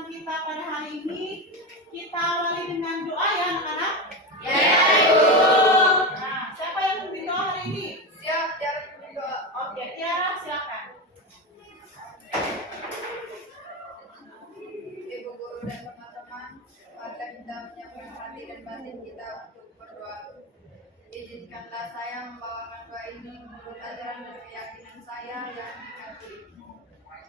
pembelajaran kita pada hari ini. Kita awali dengan doa ya anak-anak. Ya, Ibu. Nah, siapa yang memimpin doa hari ini? Siap, Tiara memimpin doa. Oke, Tiara silakan. Ibu guru dan teman-teman, mari kita menyiapkan hati dan batin kita untuk berdoa. Izinkanlah saya membawakan doa ini menurut ajaran dan keyakinan saya yang dikasihi.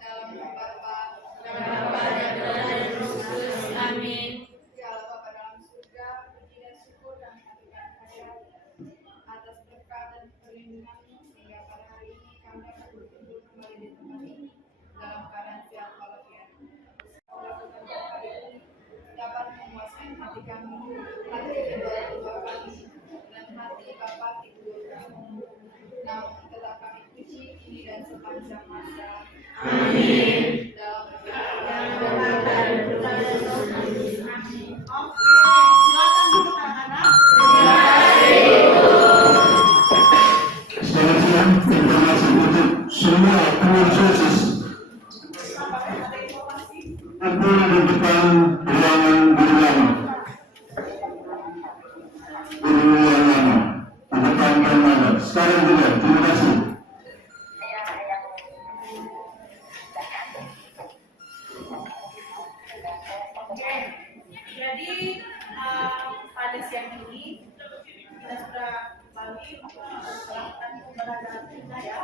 Dalam nama Bapa, dalam Bapa dan Putra dan Roh Kudus. Amin. Ya Allah Bapa dalam surga, puji dan syukur dan kehadiran saya atas berkat dan perlindungan-Mu sehingga pada hari ini kami dapat berkumpul kembali di tempat ini dalam keadaan sehat walafiat. Lakukan hari ini dapat memuaskan hati kami, hati kedua kami, dan hati Bapa Ibu kami. Namun tetap kami puji kini dan sepanjang masa. Amin. Dalam nama dan Putra dan Roh Kudus. Amin. Oke, silakan duduk anak-anak. Selamat siang, informasi untuk semua pengurus. Ada informasi. Aku di depan ruangan guru lama. Guru yang lama, di depan permana. Sekarang juga, terima kasih. Oke, jadi pada siang ini kita sudah kembali melakukan pembelajaran kita ya.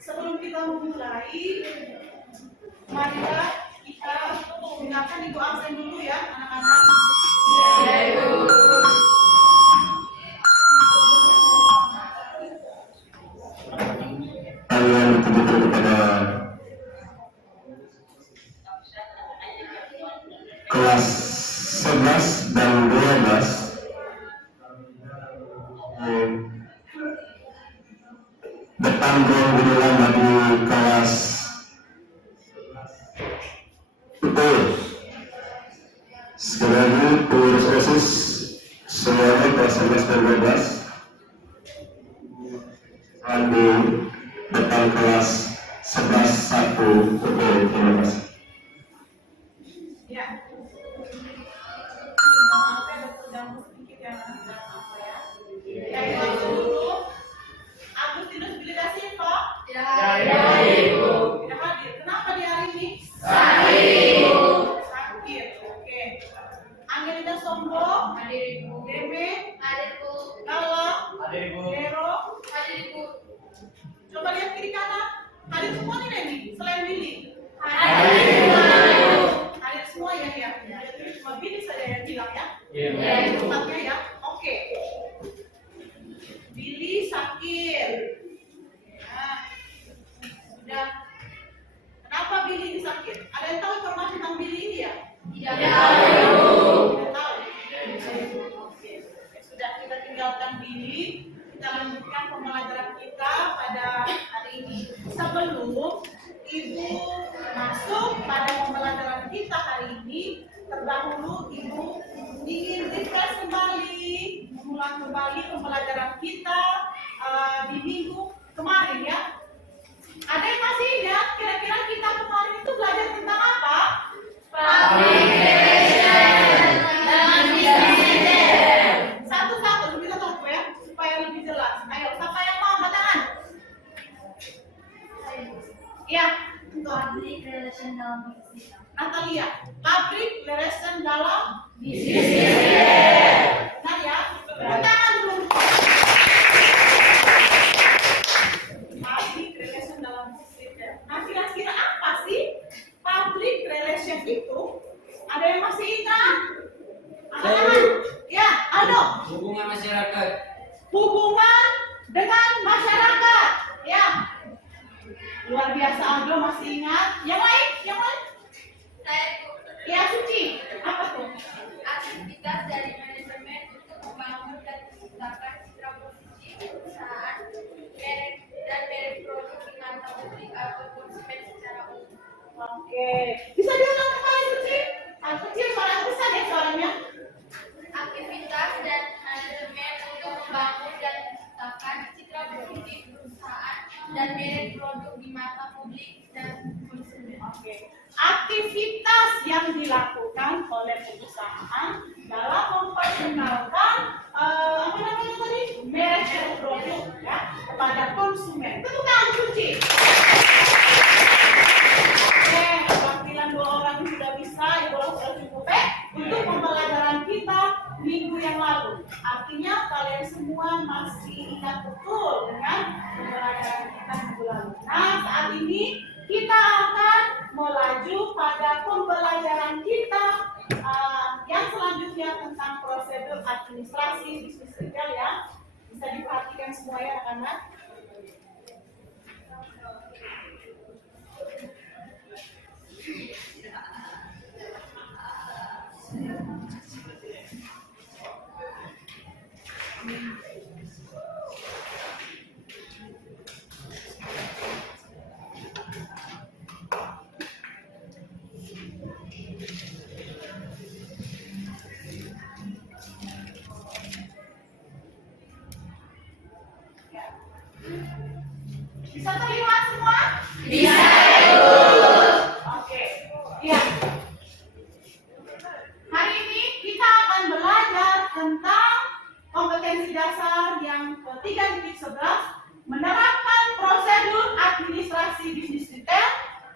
Sebelum kita memulai, marilah kita dengarkan ibu absen dulu ya anak-anak. Ya, Ibu. Kalian betul-betul kepada kelas 11 dan 12 depan ruang guru lama di kelas betul. Sekali lagi pengurus OSIS semuanya kelas 11 dan 12 lalu depan kelas 11 1 betul. Terima kasih. Ya. Maaf ya terganggu sedikit ya apa ya. Ya ibu absen dulu. Agustinus Bilda Silva Ya, tidak hadir. Kenapa di hari ini? Sakit. Sakit. Oke. Angelina Sombo, Hadir Ibu. Deme, Hadir Ibu. Lala, Hadir Ibu. Vero. Hadir Ibu. Coba lihat kiri kanan. Hadir semua nih Neni, selain Billy. Hadir semua ya ya. Cuma Billy saja yang bilang ya. Iya. Tempatnya ya. Oke. Billy sakit. Nah, sudah. Kenapa Billy ini sakit? Ada yang tahu informasi tentang Billy ini ya? Tidak Tidak tahu. Oke. Sudah kita tinggalkan Billy. Kita lanjutkan pembelajaran kita pada hari ini. Sebelum Ibu masuk pada pembelajaran kita hari ini, terdahulu Ibu ingin refresh kembali, mengulang kembali pembelajaran kita di minggu kemarin ya. Ada yang masih ingat kira-kira kita kemarin itu belajar tentang apa? Satu-satu kita tahu ya supaya lebih jelas. Ayo, siapa yang mau angkat tangan? Ya, untuk Public relation dalam bisnis. Natalia, public relation dalam bisnis. Benar ya? Tepuk tangan dulu. Public relation dalam bisnis ya. Nah, kira-kira apa sih public relation itu? Ada yang masih ingat? Angkat tangan. Ya, Aldo. Hubungan masyarakat. Hubungan dengan masyarakat. Ya. Luar biasa Aldo masih ingat. Yang lain? Yang lain? Saya Ibu. Ya, Suci. Apa tuh? Aktivitas dari manajemen untuk membangun dan menciptakan citra positif perusahaan, merek dan merek produk di mata publik atau konsumen secara umum. Oke. Bisa diulang kembali Suci? Kecil suara besar ya suaranya. Aktivitas dan manajemen untuk membangun dan menciptakan citra positif perusahaan dan merek produk di mata publik dan konsumen. Oke. aktivitas yang dilakukan oleh perusahaan dalam memperkenalkan apa namanya tadi, merek dan produk ya kepada konsumen. Tepuk tangan kunci. Oke, tampilan 2 orang sudah bisa, Ibu sudah cukup untuk pembelajaran kita minggu yang lalu. Artinya kalian semua masih ingat betul dengan pembelajaran kita minggu lalu. Nah, saat ini kita akan melaju pada pembelajaran kita yang selanjutnya tentang prosedur administrasi bisnis retail ya. Bisa diperhatikan semua ya anak-anak. Bisa terlihat semua? Bisa. Oke. Iya. Hari ini kita akan belajar tentang kompetensi dasar yang ke-3.11, menerapkan prosedur administrasi bisnis retail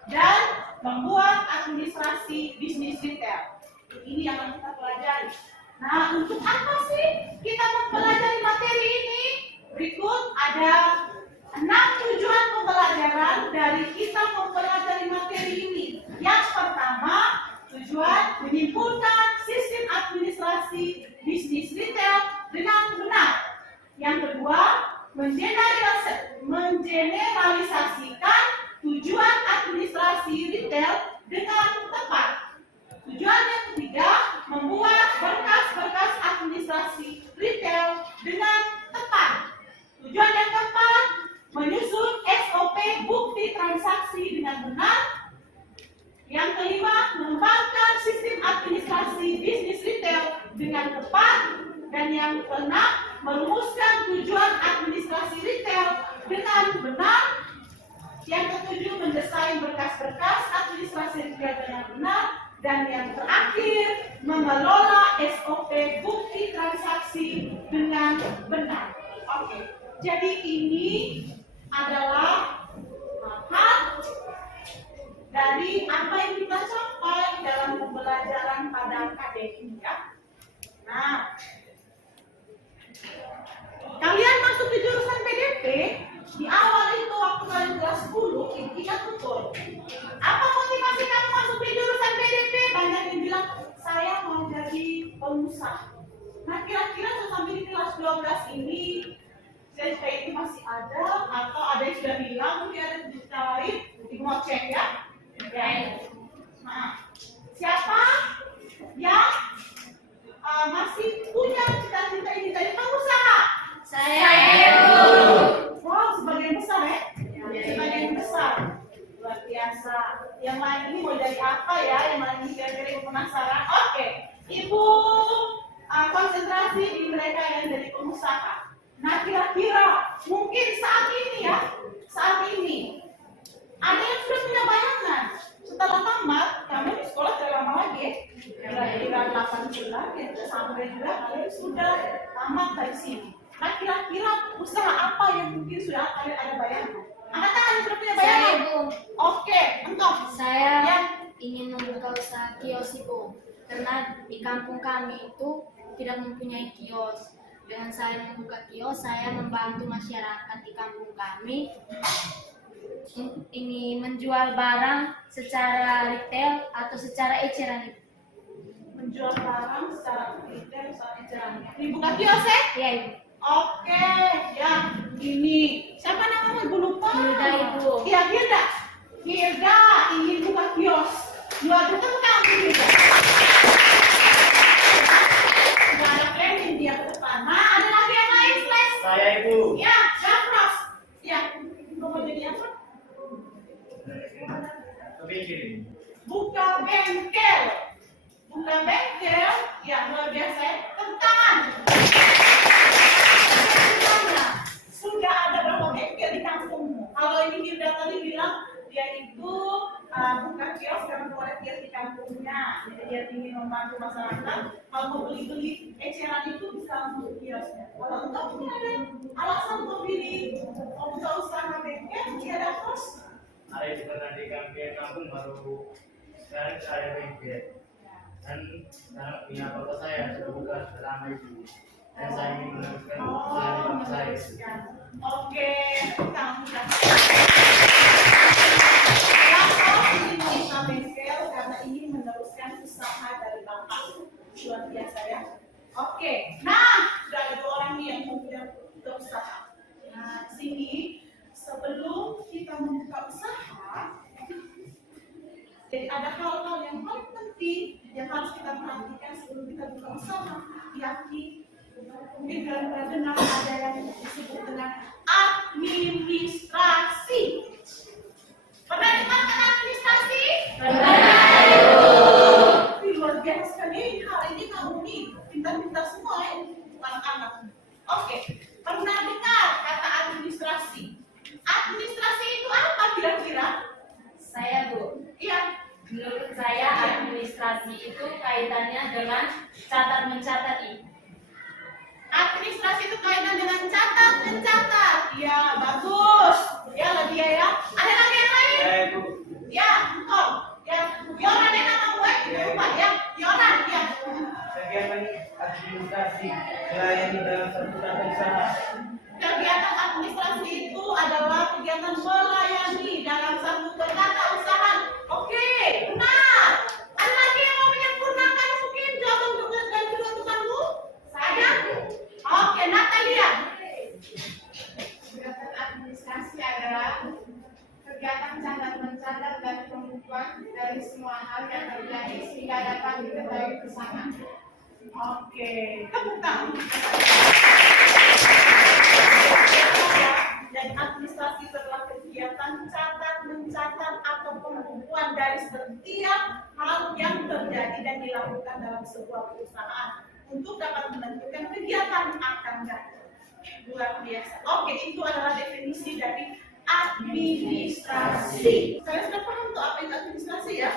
dan membuat administrasi bisnis retail. Ini yang akan kita pelajari. Nah, untuk apa sih kita mempelajari materi ini? Berikut ada 6 tujuan pembelajaran dari kita mempelajari materi ini. Yang pertama, tujuan menyimpulkan sistem administrasi bisnis retail dengan benar. Yang kedua, mengeneralisasikan tujuan administrasi retail dengan tepat. Tujuan yang ketiga, membuat berkas-berkas administrasi retail dengan tepat. Tujuan yang keempat, menyusun SOP bukti transaksi dengan benar. Yang kelima, mengembangkan sistem administrasi bisnis retail dengan tepat. Dan yang keenam, merumuskan tujuan administrasi retail dengan benar. Yang ketujuh, mendesain berkas-berkas administrasi retail dengan benar. Dan yang terakhir, mengelola SOP bukti transaksi dengan benar. Oke, jadi ini adalah hal dari apa yang kita capai dalam pembelajaran pada KDI ya. Nah, kalian masuk di jurusan PDP, di awal itu waktu kalian kelas 10, ingat betul. Apa motivasi kamu masuk di jurusan PDP? Banyak yang bilang, saya mau jadi pengusaha. Nah, kira-kira sampai di kelas 12 ini, kayak itu masih ada, atau ada yang sudah bilang, mungkin ada di cerita lain, ibu mau cek ya. Nah, siapa yang masih punya cita-cita ini jadi pengusaha? Saya. Wow, sebagian besar ya? Sebagian besar. Luar biasa. Yang lain ini mau jadi apa ya? Yang lain ini kira-kira ibu penasaran? Oke, ibu konsentrasi di mereka yang jadi pengusaha. Nah, kira-kira mungkin saat ini ya, saat ini ada yang sudah punya bayangan setelah tamat, kamu di sekolah tidak lama lagi ya, kira-kira 8 bulan ya, sampai juga kalian sudah tamat dari sini. Nah, kira-kira usaha apa yang mungkin sudah kalian ada bayangan? Angkat tangan yang sudah punya bayangan. Saya, Ibu. Oke, engkau. Saya Ya. ingin membuka usaha kios, Ibu. Karena di kampung kami itu tidak mempunyai kios. Dengan saya membuka kios, saya membantu masyarakat di kampung kami ini menjual barang secara retail atau secara eceran. Menjual barang secara retail, secara eceran. Dibuka kios ya? Ya, Ibu. Oke, ya ini siapa namamu? Ibu lupa. Hilda, Ibu. Iya, Hilda. Hilda ingin buka kios. Jual betul kan Hilda? Sudah ada planning dia ke depan. Nah, ada lagi yang lain, Slash? Saya Ibu. Ya, Gafras. Ya, ibu mau jadi apa? Kepikirin. Buka bengkel. Buka bengkel, ya luar biasa. Tentang. Sudah ada berapa bengkel di kampungmu? Kalau ini Hilda tadi bilang dia itu buka kios karena oleh dia di kampungnya. Jadi dia ingin membantu masyarakat. Kalau mau beli-beli eceran itu bisa langsung ke kiosnya. Kalau enggak punya ada alasan untuk beli, mau buka usaha bengkel, dia ada kos. Ada itu pernah di kampung baru sekarang saya bengkel. Dan karena punya bapak saya sudah buka selama itu. Dan saya ingin meneruskan usaha di bapak saya. Oke, kamu sudah. Bapak ingin membuka bengkel karena ingin meneruskan usaha dari bapak. Luar biasa ya. Oke, nah sudah ada 2 orang nih yang mau berusaha. Nah, di sini sebelum kita membuka usaha, jadi ada hal-hal yang paling penting yang harus kita perhatikan sebelum kita buka usaha, yakni mungkin kalian pernah dengar ada yang disebut dengan administrasi. Pernah dengar kan administrasi? Luar biasa sekali, hari ini kamu nih pintar-pintar semua ya, anak-anak. Oke, pernah dengar kata administrasi? Administrasi itu apa kira-kira? Saya Bu, Iya. menurut saya administrasi itu kaitannya dengan catat-mencatat ini. Administrasi itu kaitan dengan catat mencatat. Ya, bagus. Ya, lagi ya. Ada lagi yang lain? Bu, Ya, betul. Ya, Yonan yang nama gue, lupa ya. Yonan, ya. kegiatan administrasi melayani dalam satu tata usaha. Kegiatan administrasi itu adalah kegiatan melayani dalam satu tata usaha. Oke, benar. Ada lagi yang mau menyempurnakan mungkin jawaban dan kedua temanmu? Ada? Oke, Natalia. Kegiatan administrasi adalah kegiatan catat-mencatat dan pembukuan dari semua hal yang terjadi sehingga dapat diketahui bersama. Oke, tepuk tangan. Dan administrasi adalah kegiatan catat, mencatat atau pembukuan dari setiap hal yang terjadi dan dilakukan dalam sebuah perusahaan untuk dapat menentukan kegiatan akan enggak. Luar biasa. Oke, itu adalah definisi dari administrasi. Kalian sudah paham tuh apa itu administrasi ya?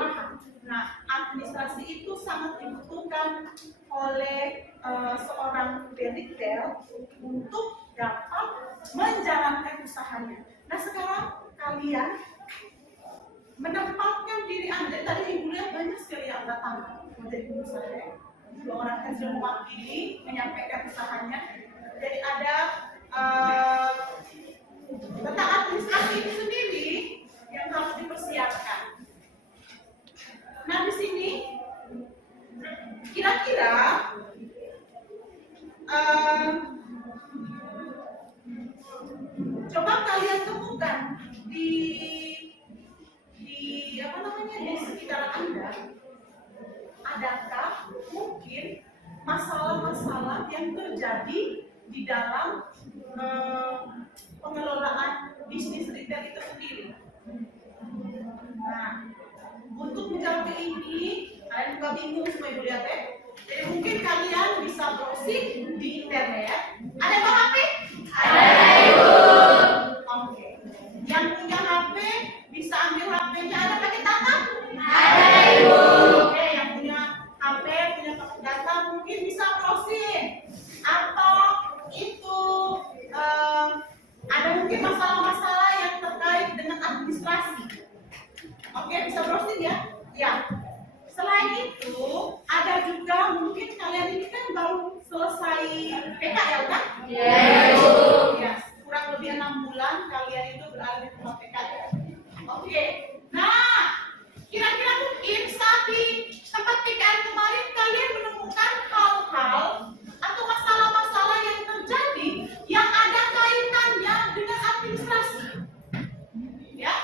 Paham. Nah, administrasi itu sangat dibutuhkan oleh seorang direktur untuk dapat menjalankan usahanya. Nah, sekarang kalian menempatkan diri Anda. Tadi Ibu lihat banyak sekali yang datang menjadi pengusaha. 2 orang kan sudah mewakili menyampaikan usahanya. Jadi ada tentang administrasi itu sendiri yang harus dipersiapkan. Nah, di sini kira-kira coba kalian temukan di apa namanya di sekitar Anda, adakah mungkin masalah-masalah yang terjadi di dalam pengelolaan bisnis retail itu sendiri? Nah, untuk menjawab ini, kalian juga bingung semua Ibu lihat ya. Jadi mungkin kalian bisa browsing di internet. Ada yang HP? Ada Ibu. Oke. Yang punya HP bisa ambil HP-nya. Ada pakai data? Ada Ibu. Oke, yang punya HP punya pakai data mungkin bisa browsing. Atau itu ada mungkin masalah-masalah yang terkait dengan administrasi. Oke, bisa browsing ya? Ya. Selain itu, ada juga mungkin kalian ini kan baru selesai PKL kan? Ya, kurang lebih 6 bulan kalian itu berada di tempat PKL. Oke. Nah, kira-kira mungkin saat di tempat PKL kemarin kalian menemukan hal-hal atau masalah-masalah yang terjadi yang ada kaitannya dengan administrasi. Ya?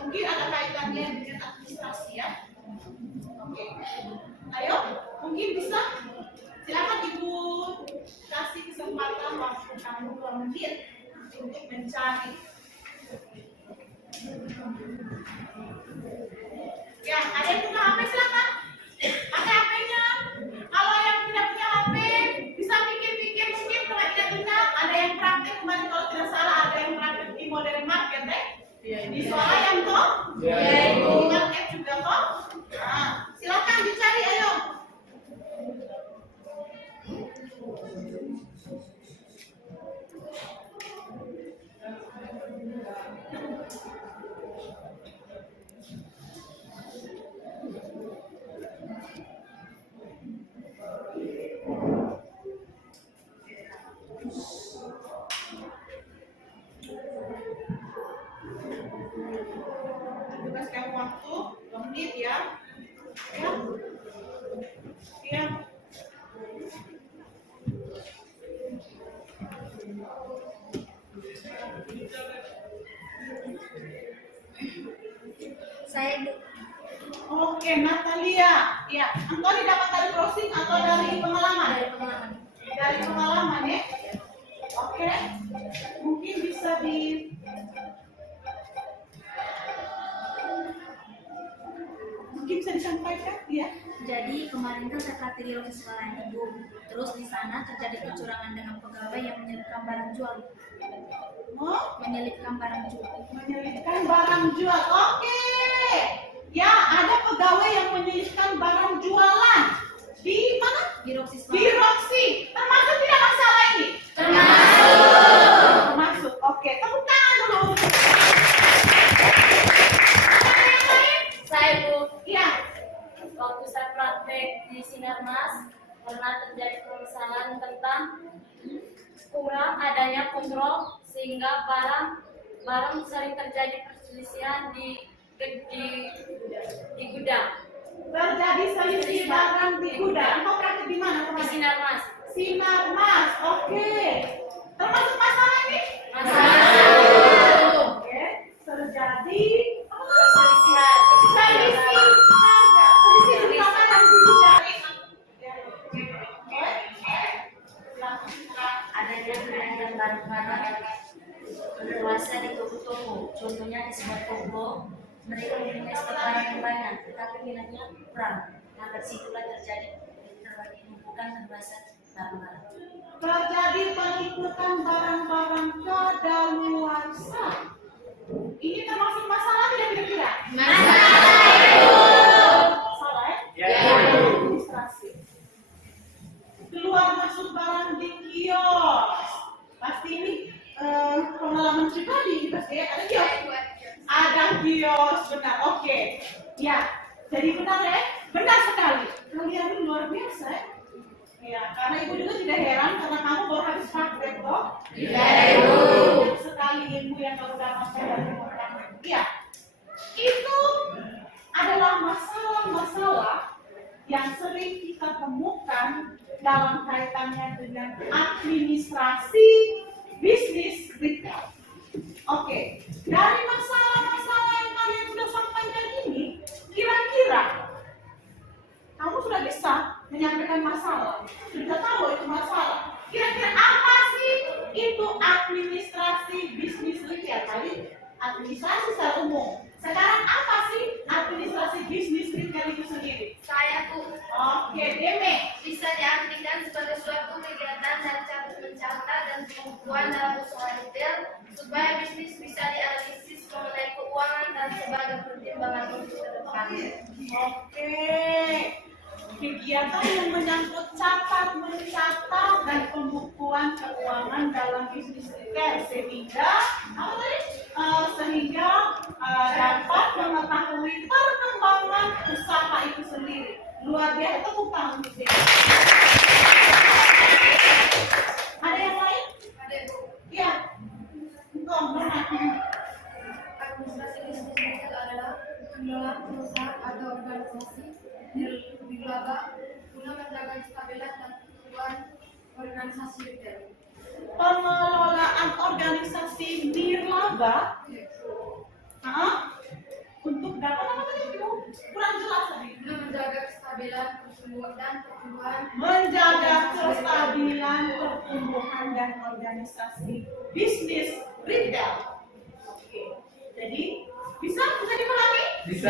Mungkin ada kaitannya dengan administrasi ya. Oke. Ayo, mungkin bisa. Silakan Ibu kasih kesempatan waktu kamu 2 menit untuk mencari. Ya, ada yang punya HP silakan. Pakai HP-nya. Kalau yang tidak punya HP, bisa pikir-pikir mungkin kalau tidak ingat. Ada yang praktek kemarin kalau tidak salah ada yang praktek di modern market deh. Di Swalayan toh. Ya, Ibu. Ingat F juga toh? Nah, silakan dicari ayo. Bebaskan waktu 2 menit ya. Ya. Ya. Saya Oke, Natalia. Ya, Antoni dapat dari browsing atau dari pengalaman? dari pengalaman. Dari pengalaman ya. Oke. Mungkin bisa disampaikan ya. Jadi kemarin kan saya praktik di lokasi sekolahan ibu. Terus di sana terjadi kecurangan dengan pegawai yang menyelipkan barang jual. Oh, Menyelipkan barang jual. menyelipkan barang jual. Oke. Ya, ada pegawai yang menyelipkan barang jualan. Di mana? Di lokasi Di sekolahan. Roxy. Termasuk tidak masalah ini? Termasuk. Oke, tepuk tangan dulu. Ada yang lain? Saya Bu, Iya. waktu saya praktek di Sinarmas pernah terjadi permasalahan tentang kurang adanya kontrol sehingga barang sering terjadi perselisihan di gudang. Terjadi selisih barang di gudang. Kau praktik di mana Di kemarin? Sinarmas. Sinarmas. Oke. Termasuk masalah ini? Oke. Terjadi Perselisihan. selisih harga. Selisih berapa yang di gudang? Adanya pengadaan barang-barang berkuasa di toko-toko. Contohnya di sebuah toko, mereka mempunyai stok barang yang banyak, tetapi minatnya kurang. Maka disitulah terjadi penumpukan dan bahasa barang-barang. Terjadi pengikutan barang-barang kadaluarsa. Ini termasuk masalah tidak kira-kira? Masalah ya? Ya. Administrasi. Keluar masuk barang di kios. Pasti ini pengalaman pribadi pasti ya. Ada kios? Ada kios, benar. Oke. Ya. Jadi benar ya? Benar sekali. Kalian ini luar biasa ya. Ya, karena ibu juga tidak heran karena kamu baru habis praktek toh. Iya, Ibu. Banyak sekali ilmu yang kamu dapatkan dari orang. Iya. Itu adalah masalah-masalah yang sering kita temukan dalam kaitannya dengan administrasi bisnis retail. Oke, dari masalah-masalah yang kalian sudah sampaikan ini, kira-kira kamu sudah bisa menyampaikan masalah, sudah tahu itu masalah. Kira-kira apa sih itu administrasi bisnis retail? Tadi administrasi secara umum. Sekarang apa sih administrasi bisnis retail itu sendiri? Saya Bu, Oke, Deme. bisa diartikan sebagai suatu kegiatan dan catat mencatat dan pembukuan dalam usaha retail supaya bisnis bisa dianalisis mengenai keuangan dan sebagai pertimbangan untuk ke depan. Oke. Kegiatan yang menyangkut catat, mencatat, dan pembukuan keuangan dalam bisnis retail sehingga apa tadi? Sehingga dapat mengetahui perkembangan usaha itu sendiri. Luar biasa, tepuk tangan di sini. Ada yang lain? Ada Bu, Iya. Engkau benar. administrasi bisnis retail adalah pengelolaan perusahaan atau organisasi di laba guna menjaga kestabilan dan keuangan organisasi retail. Pengelolaan organisasi nirlaba. Untuk dapat apa tadi Ibu? Kurang jelas tadi. Guna menjaga kestabilan pertumbuhan dan pertumbuhan Menjaga kestabilan pertumbuhan dan organisasi bisnis retail. Oke. Jadi bisa dipahami? Bisa.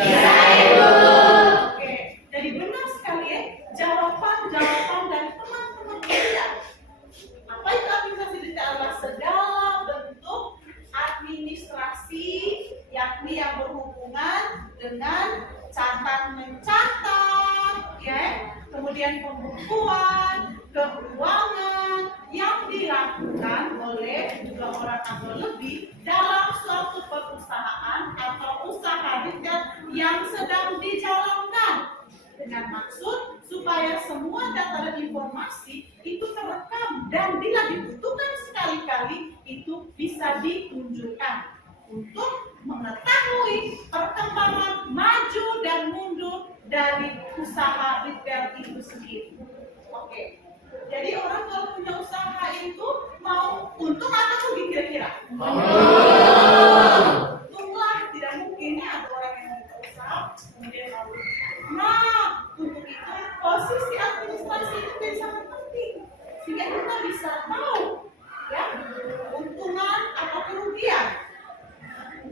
Oke. Jadi benar sekali ya jawaban dari teman-teman kalian. Apa itu administrasi retail? Adalah segala bentuk administrasi yakni yang berhubungan yang sedang dijalankan dengan maksud supaya semua data dan informasi itu terekam dan bila dibutuhkan sekali-kali itu bisa ditunjukkan untuk mengetahui perkembangan maju dan mundur dari usaha retail itu sendiri. Oke, jadi orang kalau punya usaha itu mau untung atau rugi kira-kira? Untunglah, tidak mungkin ya ada orang yang buka usaha kemudian lalu. Nah, untuk itu posisi administrasi itu menjadi sangat penting sehingga kita bisa tahu ya keuntungan atau kerugian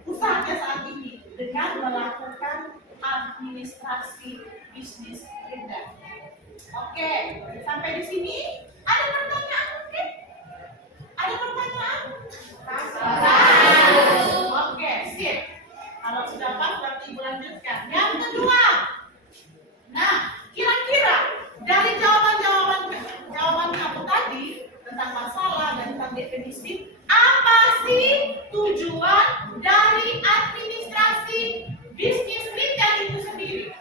usahanya saat ini dengan melakukan administrasi bisnis retail. Oke, sampai di sini ada pertanyaan mungkin? Ada pertanyaan? Oke, sip. Kalau sudah pas berarti Ibu lanjutkan. Yang kedua, nah kira-kira dari jawaban kamu tadi tentang masalah dan tentang definisi, apa sih tujuan dari administrasi bisnis retail itu sendiri?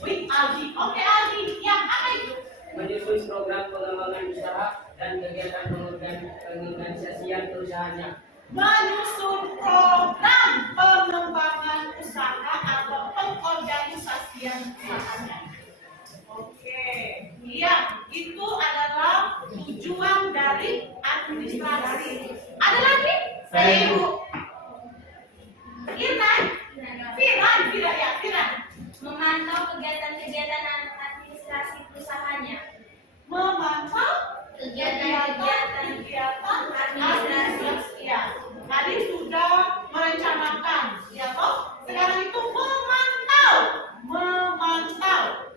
Wih, Aldi. Oke, Aldi. Yang apa itu? Menyusun program pengembangan usaha dan kegiatan pengorganisasian perusahaannya. Menyusun program pengembangan usaha atau pengorganisasian usahanya. Oke, iya, itu adalah tujuan dari administrasi. Ada lagi? Saya Ibu. Firan. Memantau kegiatan-kegiatan administrasi perusahaannya. Memantau kegiatan administrasi. Ya, tadi sudah merencanakan, ya toh? Sekarang itu memantau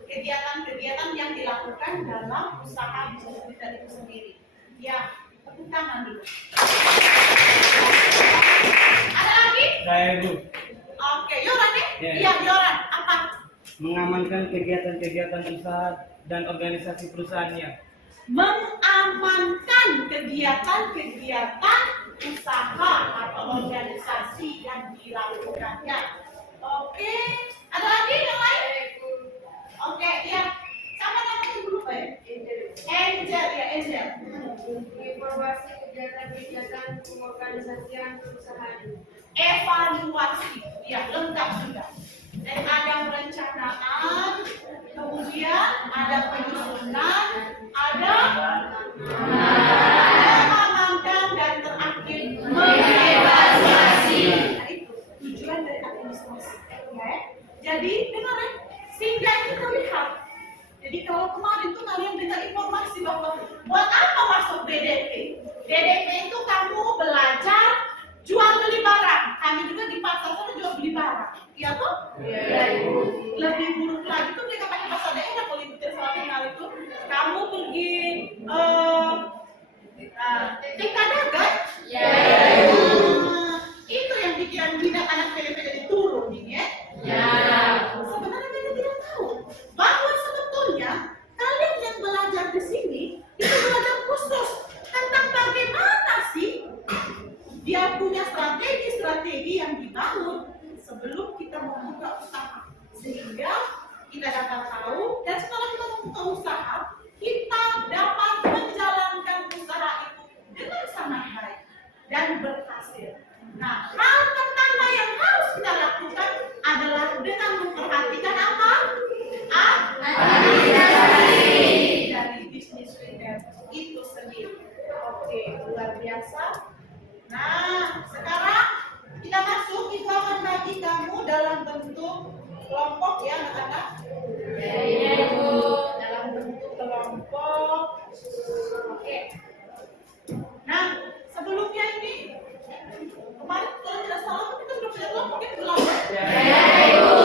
kegiatan-kegiatan yang dilakukan dalam usaha bisnis retail itu sendiri. Ya, tepuk tangan dulu. Ada lagi? Saya Bu, Oke, Yoran nih? Ya. Iya, Yoran. Apa? mengamankan kegiatan-kegiatan usaha dan organisasi perusahaannya. Mengamankan kegiatan-kegiatan usaha atau organisasi yang dilakukannya. Oke, ada lagi yang lain? Oke, ya. Sama namanya dulu Pak ya? Angel ya, Angel. Evaluasi kegiatan-kegiatan pengorganisasian perusahaan. Evaluasi, ya lengkap sudah. Dan ada perencanaan, kemudian ada penyusunan, ada mengamankan dan terakhir mengevaluasi. Nah, itu tujuan dari administrasi. Ya. Jadi dengar ya, sehingga itu terlihat. Jadi kalau kemarin tuh kalian dengar informasi bahwa buat apa masuk DDP? DDP itu kamu belajar jual beli barang. Kami juga di pasar sana jual beli barang. Iya toh? Iya. Lebih buruk lagi tuh mereka pakai bahasa daerah kalau ibu tidak salah dengar itu. Kamu pergi tingkat dagang? Iya. Itu yang pikiran minat anak PDP turun ini ya? Iya. Sebenarnya mereka tidak tahu bahwa sebetulnya kalian yang belajar di sini itu belajar khusus tentang bagaimana sih dia punya strategi yang dibangun sebelum kita membuka usaha, sehingga kita dapat tahu dan setelah kita membuka usaha kita dapat menjalankan usaha itu dengan sangat baik dan berhasil. Nah, hal pertama yang harus kita lakukan adalah dengan memperhatikan apa? Administrasi dari bisnis retail itu sendiri. Oke, luar biasa. Nah, sekarang kita masuk, kita akan bagi kamu dalam bentuk kelompok ya anak-anak. Iya, Ibu. Dalam bentuk kelompok. Oke. Nah, sebelumnya ini kemarin kalau tidak salah kita sudah punya kelompok ya kelompok. Iya, Ibu.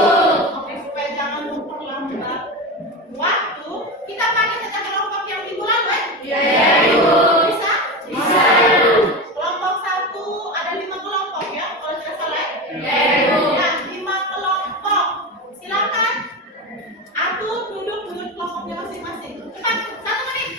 Oke, supaya jangan memperlambat waktu, kita pakai saja kelompok yang minggu lalu ya. Iya, Ibu. Bisa? Bisa. Kelompok 1 ada 5 kelompok ya, kalau tidak salah. Iya, Ibu. Nah, 5 kelompok. Silakan atur duduk kelompoknya masing-masing. Cepat, 1 menit.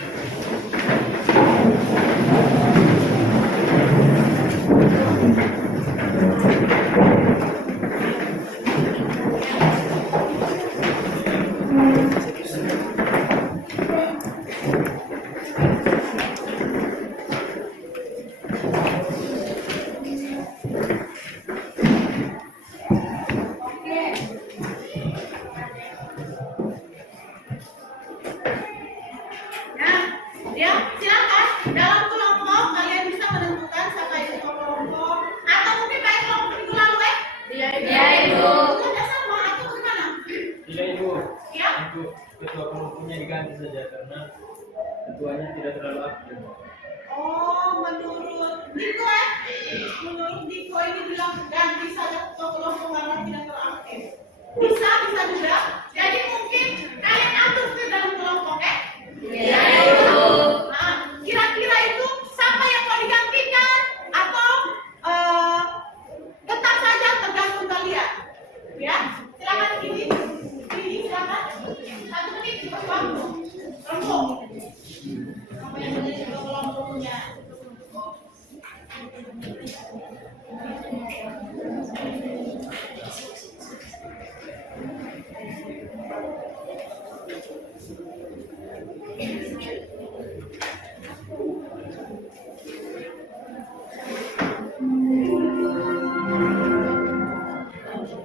saja karena ketuanya tidak terlalu aktif. Oh, menurut Diko ini bilang ganti saja ketua kelompok karena tidak teraktif. Bisa juga. Jadi mungkin kalian atur ke dalam kelompok, Iya. Nah, kira-kira itu siapa yang mau digantikan atau tetap saja tergantung kalian? Ya, silakan ini silakan. 1 menit waktu. Kelompok. Apa yang menjadi kelompoknya?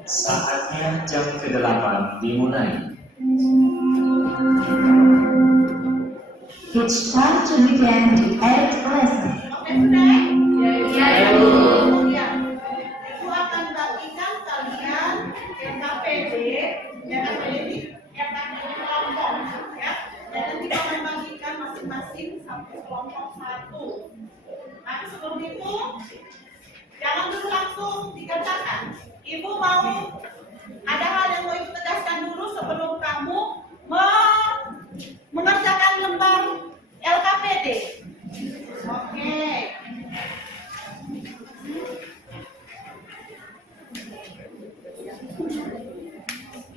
Saatnya jam ke-8 dimulai. It's time to begin the 8th lesson. Oke, sudah? Ya, Ibu akan bagikan kalian RKPD ini RKPD kelompok, ya. Dan nanti kalian bagikan masing-masing sampai kelompok 1. Nah, sebelum itu jangan dulu langsung dikerjakan. Ibu mau ada hal yang mau ibu tegaskan dulu sebelum kamu mengerjakan lembar LKPD. Oke.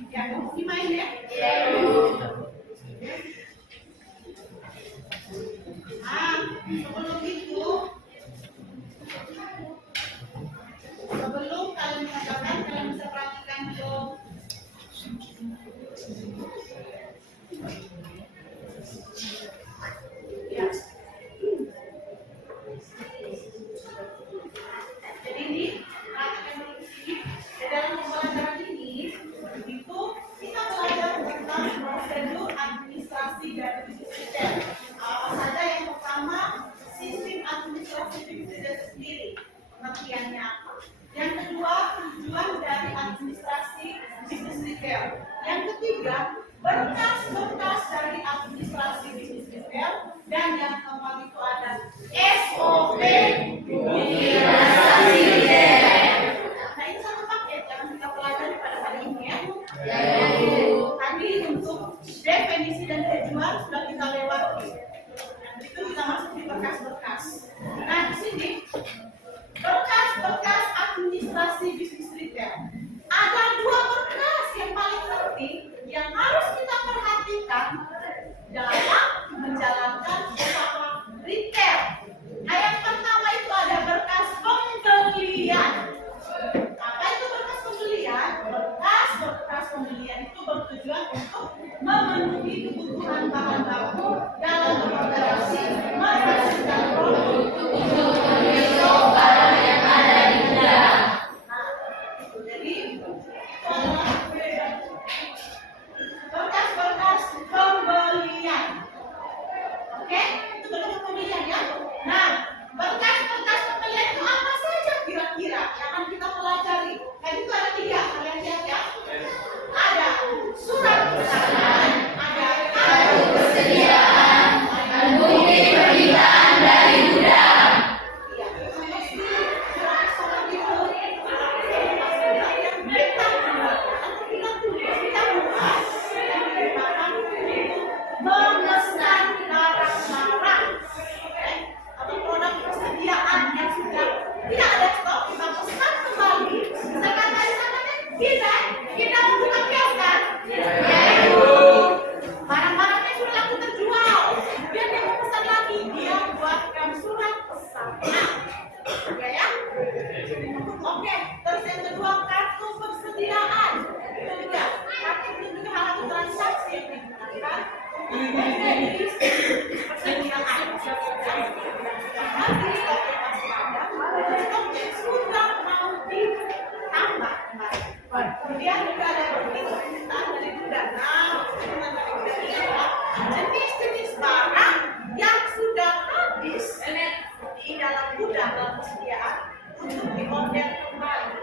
Ya, dimain ya. Sebelum itu, sebelum kalian mengerjakan, kalian bisa perhatikan dulu. Ya. Jadi ini perhatikan dulu di sini. Di dalam pembelajaran ini, itu kita belajar tentang prosedur administrasi dari sistem. Apa saja yang pertama, sistem administrasi bisnis itu sendiri. Pengertiannya apa? Yang kedua, tujuan dari administrasi bisnis retail. Yang ketiga, berkas-berkas dari administrasi bisnis retail. Dan yang keempat itu ada SOP administrasi retail. Nah, ini satu paket yang kita pelajari pada hari ini ya. Tadi untuk definisi dan tujuan sudah kita lewati. Itu kita masuk di berkas-berkas. Nah, di sini berkas-berkas administrasi bisnis retail. Ada 2 berkas yang paling penting yang harus kita perhatikan dalam menjalankan usaha retail. Nah, yang pertama itu ada berkas pembelian. Apa itu berkas pembelian? Berkas pembelian itu bertujuan untuk memenuhi kebutuhan bahan baku dalam beroperasi menghasilkan produk untuk menyusun barang yang ada di gudang. Nah, jadi itu adalah berkas-berkas pembelian. Oke, itu berkas pembelian ya. Nah, berkas-berkas pembelian itu apa saja kira-kira yang akan kita pelajari? Nah, itu ada 3, kalian lihat ya. Ada surat pesanan, ada kartu persediaan, dan bukti permintaan dari gudang. Iya, surat pesanan itu kita buat memesan barang-barang, atau produk persediaan yang sudah tidak ada stok, kita pesan kembali. Misalkan dari sana kita membuka kios kan? Barang-barangnya sudah laku terjual, kemudian dia mau pesan lagi, dia buatkan surat pesanan. Ya? Oke, terus yang kedua kartu persediaan. Itu juga kartu itu juga alat transaksi yang digunakan untuk menjadi persediaan. Nanti stok yang masih ada, stok yang sudah mau ditambah kembali. Kemudian juga ada bukti permintaan dari gudang. Nah, permintaan dari gudang ini adalah jenis-jenis barang yang sudah habis di dalam gudang dalam persediaan untuk diorder kembali.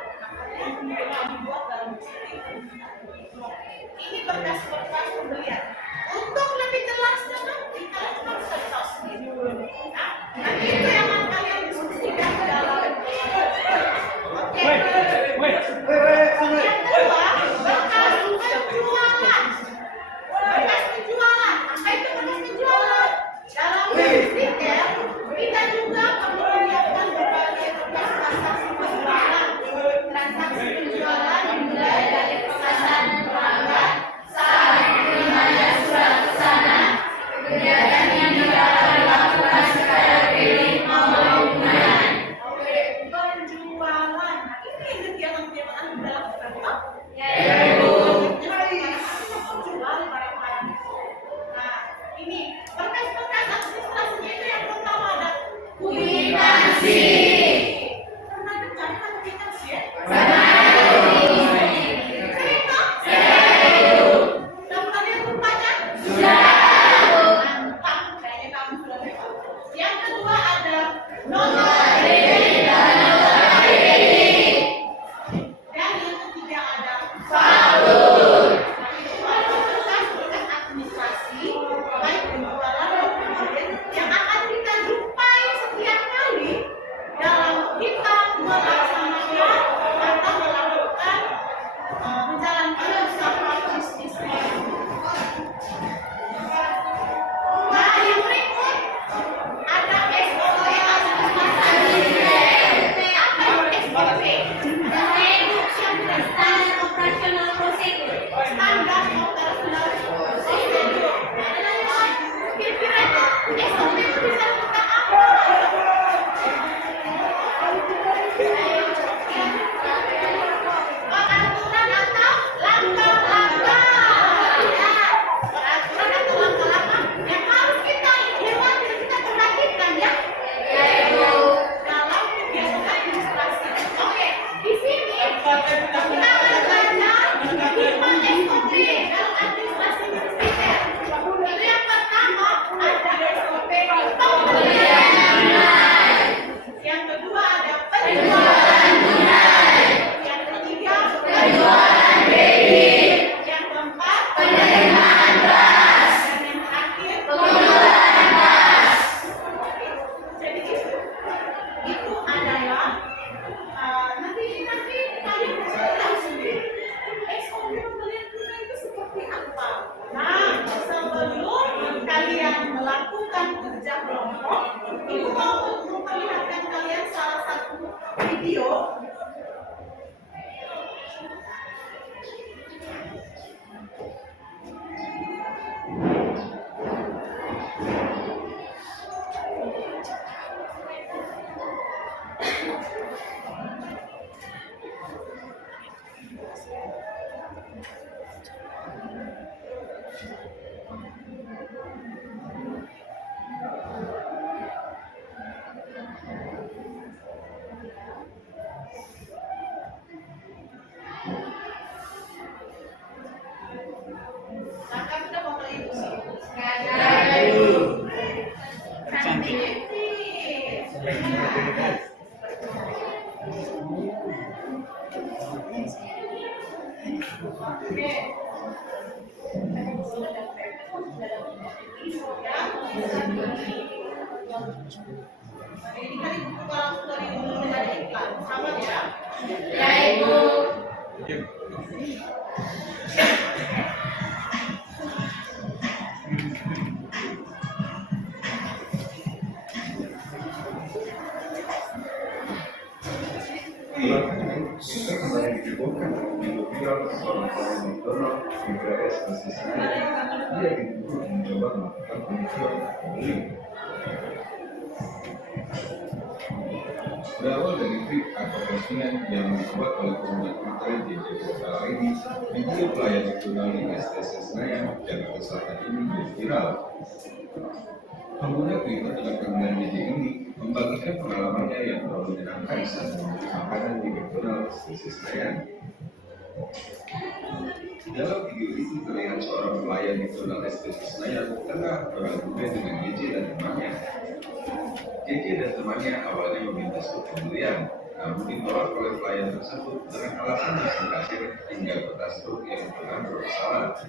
Makanya dibuat dalam sistem. Ini berkas-berkas pembelian. untuk lebih jelasnya nanti kalian harus cari tahu sendiri. Nah, nanti itu yang akan kalian diskusikan ke dalam. Oke. Yang kedua, bekas penjualan. Bekas penjualan. Apa itu bekas penjualan? Dalam retail, kita juga perlu menyiapkan berbagai bekas transaksi penjualan. Transaksi penjualan dimulai dari pesanan pelanggan saat penerimanya surat pesanan, kegiatan yang dilakukan secara keliling maupun tunai. Oke, penjualan. Nah, ini kegiatan-kegiatan yang dilakukan, Pak? Ya, Ibu. Menjual barang-barang. Nah, ini berkas-berkas administrasinya itu yang pertama ada kuitansi. Pernah dengar kan kuitansi ya? Cerita? Sudah pernah lihat rupanya? Mantap, kayaknya kamu sudah lihat. Yang kedua ada nomor rekening dan nomor rekening. Dan yang ketiga ada faktur. Berkas administrasi baik penjualan maupun agen yang akan kita jumpai setiap kali dalam kita melaksanakan atau melakukan menjalankan usaha bisnis. Nah, yang berikut ada SOP administrasi. Apa itu SOP? Standar operasional prosedur. Standar operasional prosedur. Kira-kira SOP itu bisa kita apa? Peraturan atau langkah-langkah. Ya, peraturan atau langkah-langkah yang harus kita lewati dan kita perhatikan ya. Dalam kegiatan administrasi. Oke, di sini kita akan belajar 5 SOP dalam administrasi bisnis. Itu yang pertama ada SOP pembelian. Yang kedua ada penjualan tunai. Yang ketiga penjualan kredit. Yang keempat penerimaan kas. Dan yang terakhir pengeluaran kas. Jadi itu adalah nanti kalian bisa tahu sendiri SOP pembelian tunai itu seperti apa. Nah, sebelum kalian melakukan kerja kelompok, ibu mau memperlihatkan kalian salah satu video. Kakak sudah mau ke ibu sih? Cantik. Oke. Ini kali buka langsung dari dulu dari iklan, sama ya? Ya, Ibu. Kita kembali dihebohkan video viral seorang pelayan McDonald di PRS Tasisaya. Dia dituduh mencoba melakukan penipuan pembeli. Berawal dari tweet atau postingan yang dibuat oleh pengguna Twitter JJ Portal ini, video pelayan McDonald di STC Senayan, Jakarta Selatan ini menjadi viral. Pengguna Twitter dengan panggilan JJ ini membagikan pengalamannya yang terlalu menyenangkan saat membeli makanan di McDonald's di Senayan. Dalam video itu terlihat seorang pelayan McDonald's di Senayan tengah berargumen dengan JJ dan temannya. JJ dan temannya awalnya meminta stop pembelian, namun ditolak oleh pelayan tersebut dengan alasan mesin kasir hingga kertas truk yang tengah bermasalah.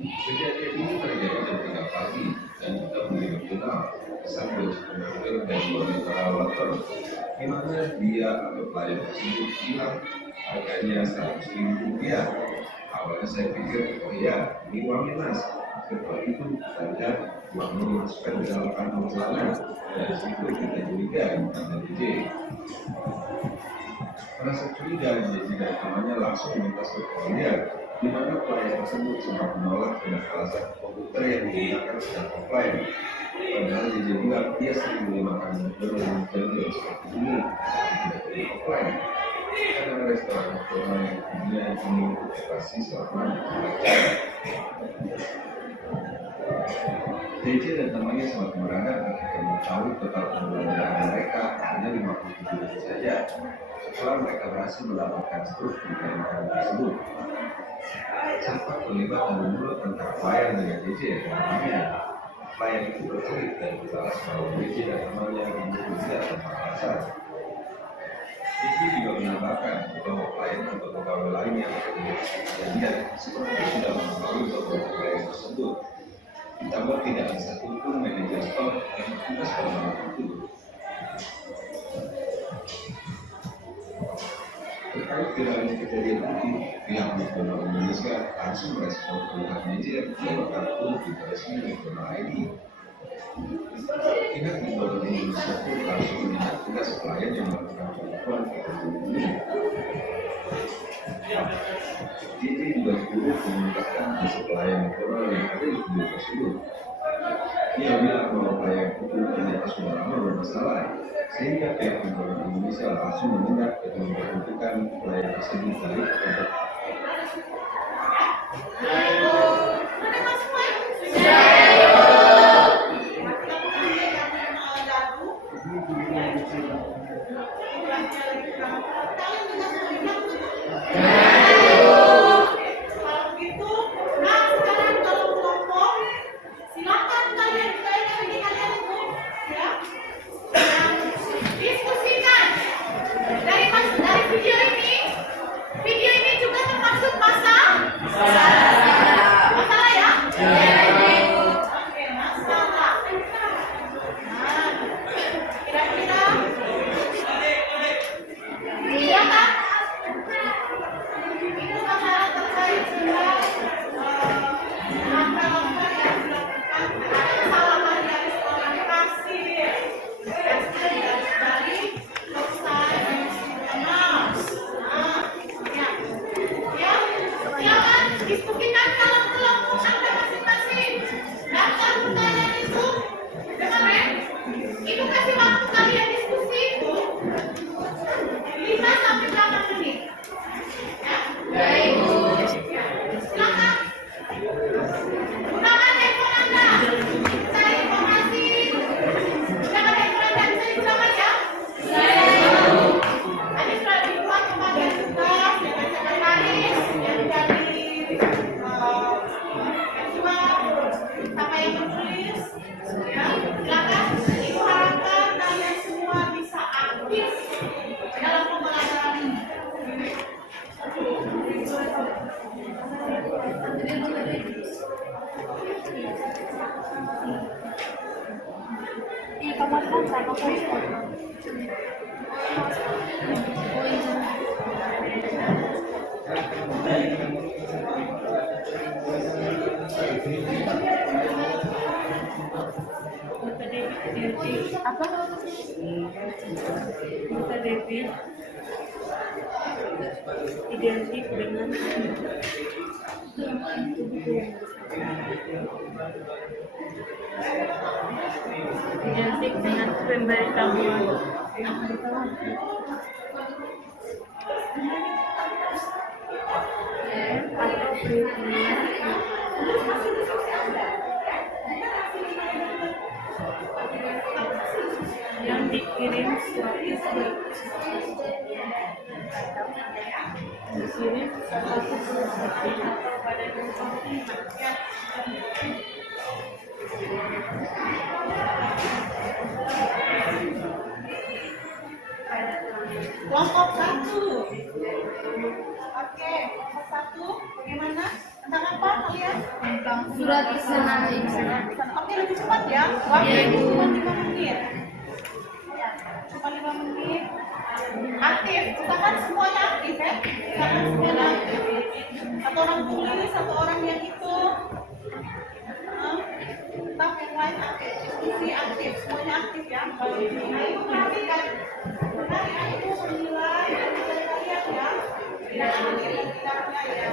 Kejadian ini terjadi jam 3 pagi dan kita menjadi kenal sambil supporter dan moderator di mana dia atau pelayan tersebut bilang harganya Rp100.000. Awalnya saya pikir, oh iya, ini uangnya mas. Setelah itu kita lihat uangnya dimasukkan ke dalam kantong celana. Dari situ kita curiga karena DJ. Merasa curiga, DJ dan temannya langsung minta supervisinya, di mana pelayan tersebut sempat menolak dengan alasan komputer yang digunakan secara offline. Padahal DJ bilang dia sering menggunakan komputer yang jalur seperti ini, tidak jadi offline. Karena restoran formal yang punya ini operasi selama 4 jam. DJ dan temannya sempat merangkak ketika mengetahui total pengeluaran mereka hanya Rp57 saja. Setelah mereka berhasil mendapatkan struk di kain tersebut. Sempat terlibat adu mulut antara pelayan dengan DJ dan temannya. Pelayan itu berkelit dan berbalas bahwa DJ dan temannya membunuh dia tanpa alasan. DJ juga menambahkan bahwa pelayan atau pegawai lain yang terlibat kejadian seperti sudah mengetahui bahwa pelayan tersebut. Ditambah tidak ada satupun manajer store yang bertugas pada malam itu. Terkait viralnya kejadian itu, pihak McDonald Indonesia langsung merespon keluhan manajer yang berkata tidak resmi McDonald ID. Pihak McDonald Indonesia pun langsung menindak tegas pelayan yang melakukan penipuan kejadian ini. DJ juga turut memintakan hasil pelayan McDonald yang ada di video tersebut. Ia bilang bahwa pelayan itu ternyata sudah lama bermasalah, sehingga pihak McDonald Indonesia langsung menindak dan memberhentikan pelayan tersebut dari pekerjaan. Video ini juga termasuk pasal masalah ya? Oke, masalah. Nah, kira-kira iya kan? Itu masalah terkait dengan langkah-langkah yang dilakukan kesalahan dari seorang kasir yang sudah digaris dari website e-commerce. Silakan diskusikan kalau kelompok Anda masing-masing. Daftar pertanyaan itu, dengar ya? Ibu kasih waktu kalian diskusi 5 sampai 8 menit. Ya, Ibu. Silakan. Gunakan handphone Anda. Cari informasi. Gunakan handphone Anda bisa digunakan ya? Tadi sudah dibuat pembagian tugas dengan sekretaris yang dari ketua sama yang menulis ya. Silakan, Ibu harapkan kalian semua bisa aktif dalam pembelajaran ini. Di kamar kan sama apa? Buka debit identik dengan pemberitahuan yang dikirim Kelompok 1. Oke, kelompok 1 bagaimana? Tentang apa kalian? Tentang surat Islam. Oke, lebih cepat ya. Waktu Iya, itu Bu. cuma 5 menit. Cuma 5 menit. Aktif. Usahakan semuanya aktif ya. Usahakan semuanya aktif. Satu orang tulis, satu orang yang hitung. Tetap yang lain aktif. Diskusi aktif. Semuanya aktif ya. Nah, itu perhatikan. Benar ya, itu menilai kalian ya. Tidak aktif, tidaknya ya.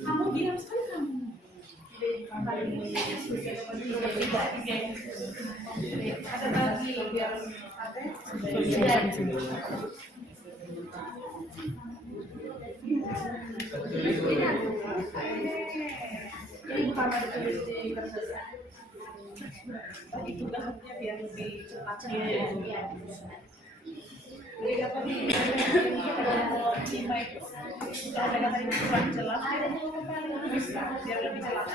Kamu diam sekali kamu. Ada lagi biar ada. Ini bukan ada tulis di kertas. Itu dahnya biar lebih cepat. jelas, bisa biar lebih jelas.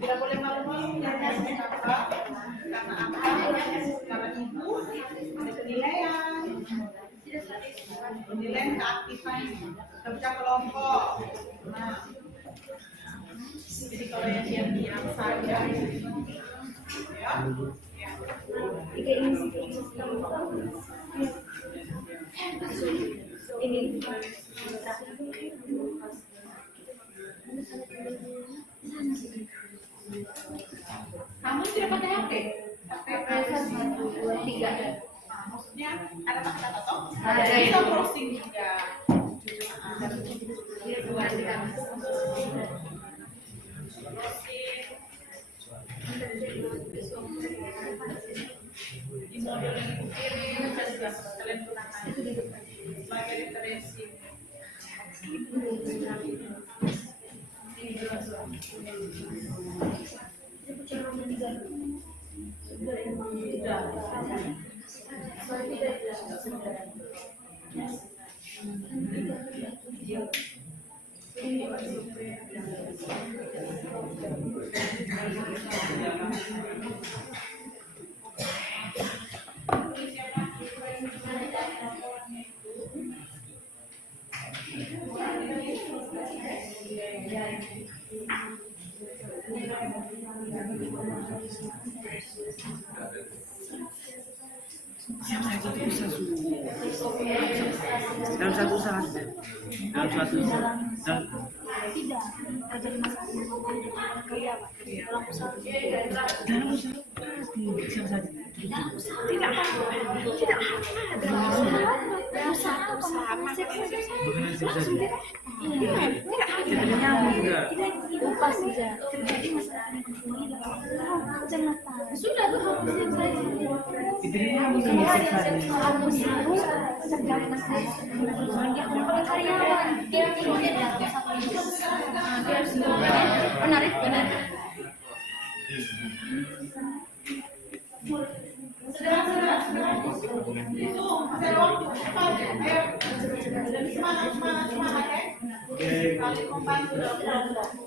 Tidak boleh malu-malu karena apa? Karena ibu ada penilaian, penilaian keaktifan kerja kelompok. Nah, jadi kalau yang diam-diam saja, ya. Kamu tidak pakai HP? Maksudnya ada kata-kata toh? Ada yang browsing juga. Di model yang dikirim saya juga kalian gunakan sebagai referensi. Dalam satu saat, dalam satu saat. Tidak, terjadi masalah kerja, Pak. Dalam usaha. Sudah tuh menarik. Semangat ya. Kali membantu kelompok satu.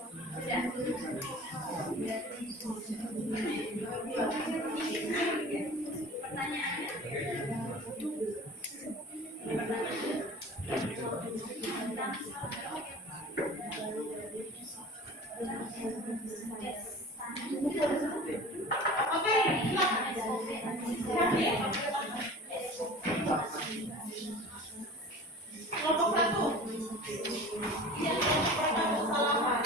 Yang kelompok pertama salaman.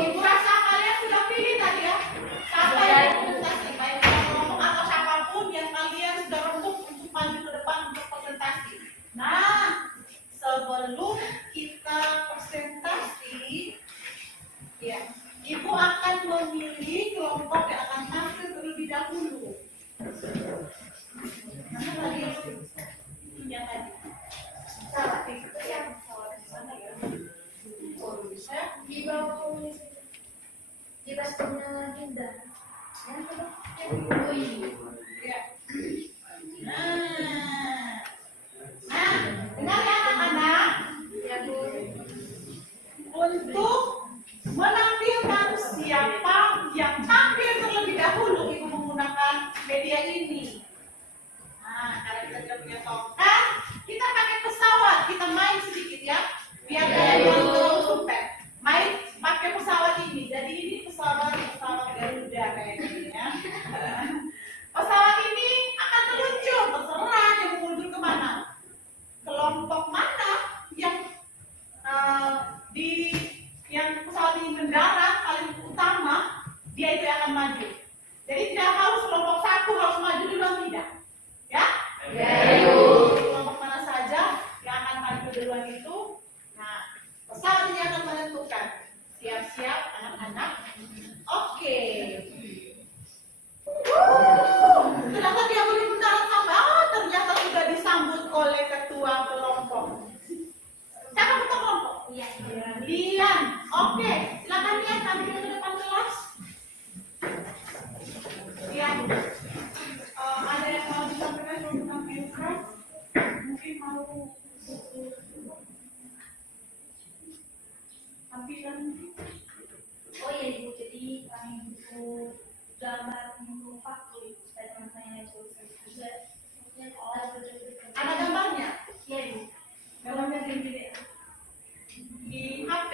Ibu rasa kalian sudah pilih tadi ya? Ya. Nah, dengar ya anak-anak. Untuk menampilkan siapa yang tampil terlebih dahulu, ibu menggunakan media ini. Nah, karena kita tidak punya tongkat, kita pakai pesawat. Kita main sedikit ya, biar jangan terlalu sumpah. Main pakai pesawat ini. Jadi ini pesawat Garuda kayak gini ya. Pesawat ini akan meluncur, terserah yang meluncur kemana. Kelompok mana yang pesawat ini mendarat paling utama, dia itu akan maju. Jadi tidak harus kelompok satu harus maju duluan, tidak. Ya? Kelompok mana saja yang akan maju duluan itu, nah pesawat ini akan menentukan. Siap-siap anak-anak. Oke. Kenapa dia boleh mendarat sampai? Oh, ternyata sudah disambut oleh ketua kelompok. Siapa ketua kelompok? Lian. Oke, silakan Lian, nanti ke depan kelas. Lian, ada yang mau disampaikan tentang Infra? Mungkin mau tampilan. Oh iya Ibu, jadi kami butuh gambar untuk faktur supaya teman-teman yang juga Ada gambarnya? Iya Ibu. Gambarnya di HP.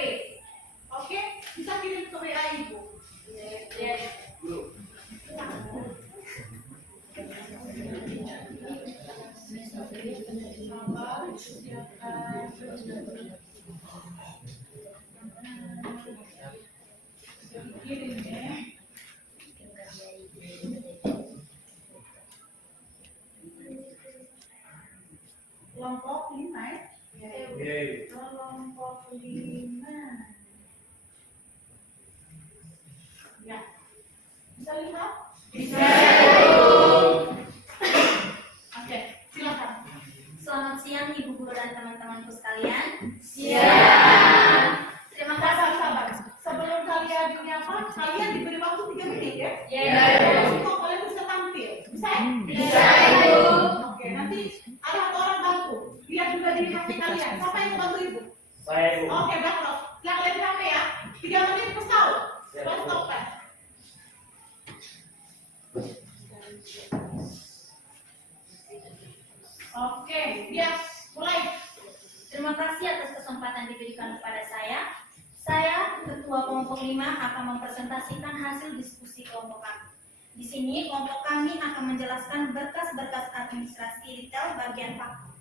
Oke, bisa kirim ke WA Ibu. Iya. Kirim ya. Kelompok 5 ya? Kelompok 5. Ya. Bisa lihat? Bisa. Oke, silakan. Selamat siang Ibu Guru dan teman-temanku sekalian. Siap. Terima kasih. Sabar. Sebelum kalian menyapa, kalian diberi waktu 3 menit ya? Untuk kalian bisa tampil. Bisa ya? Bisa. Oke, nanti ada satu orang bantu. Lihat juga di HP kalian. Siapa yang mau bantu Ibu? Saya Ibu. Oke, bagus. Yang lihat di HP ya. 3 menit pesawat. Buat stopkan. Oke, bias. Mulai. Terima kasih atas kesempatan diberikan kepada saya. Saya, Ketua Kelompok 5, akan mempresentasikan hasil diskusi kelompok kami. Di sini, kelompok kami akan menjelaskan berkas-berkas administrasi detail bagian faktur.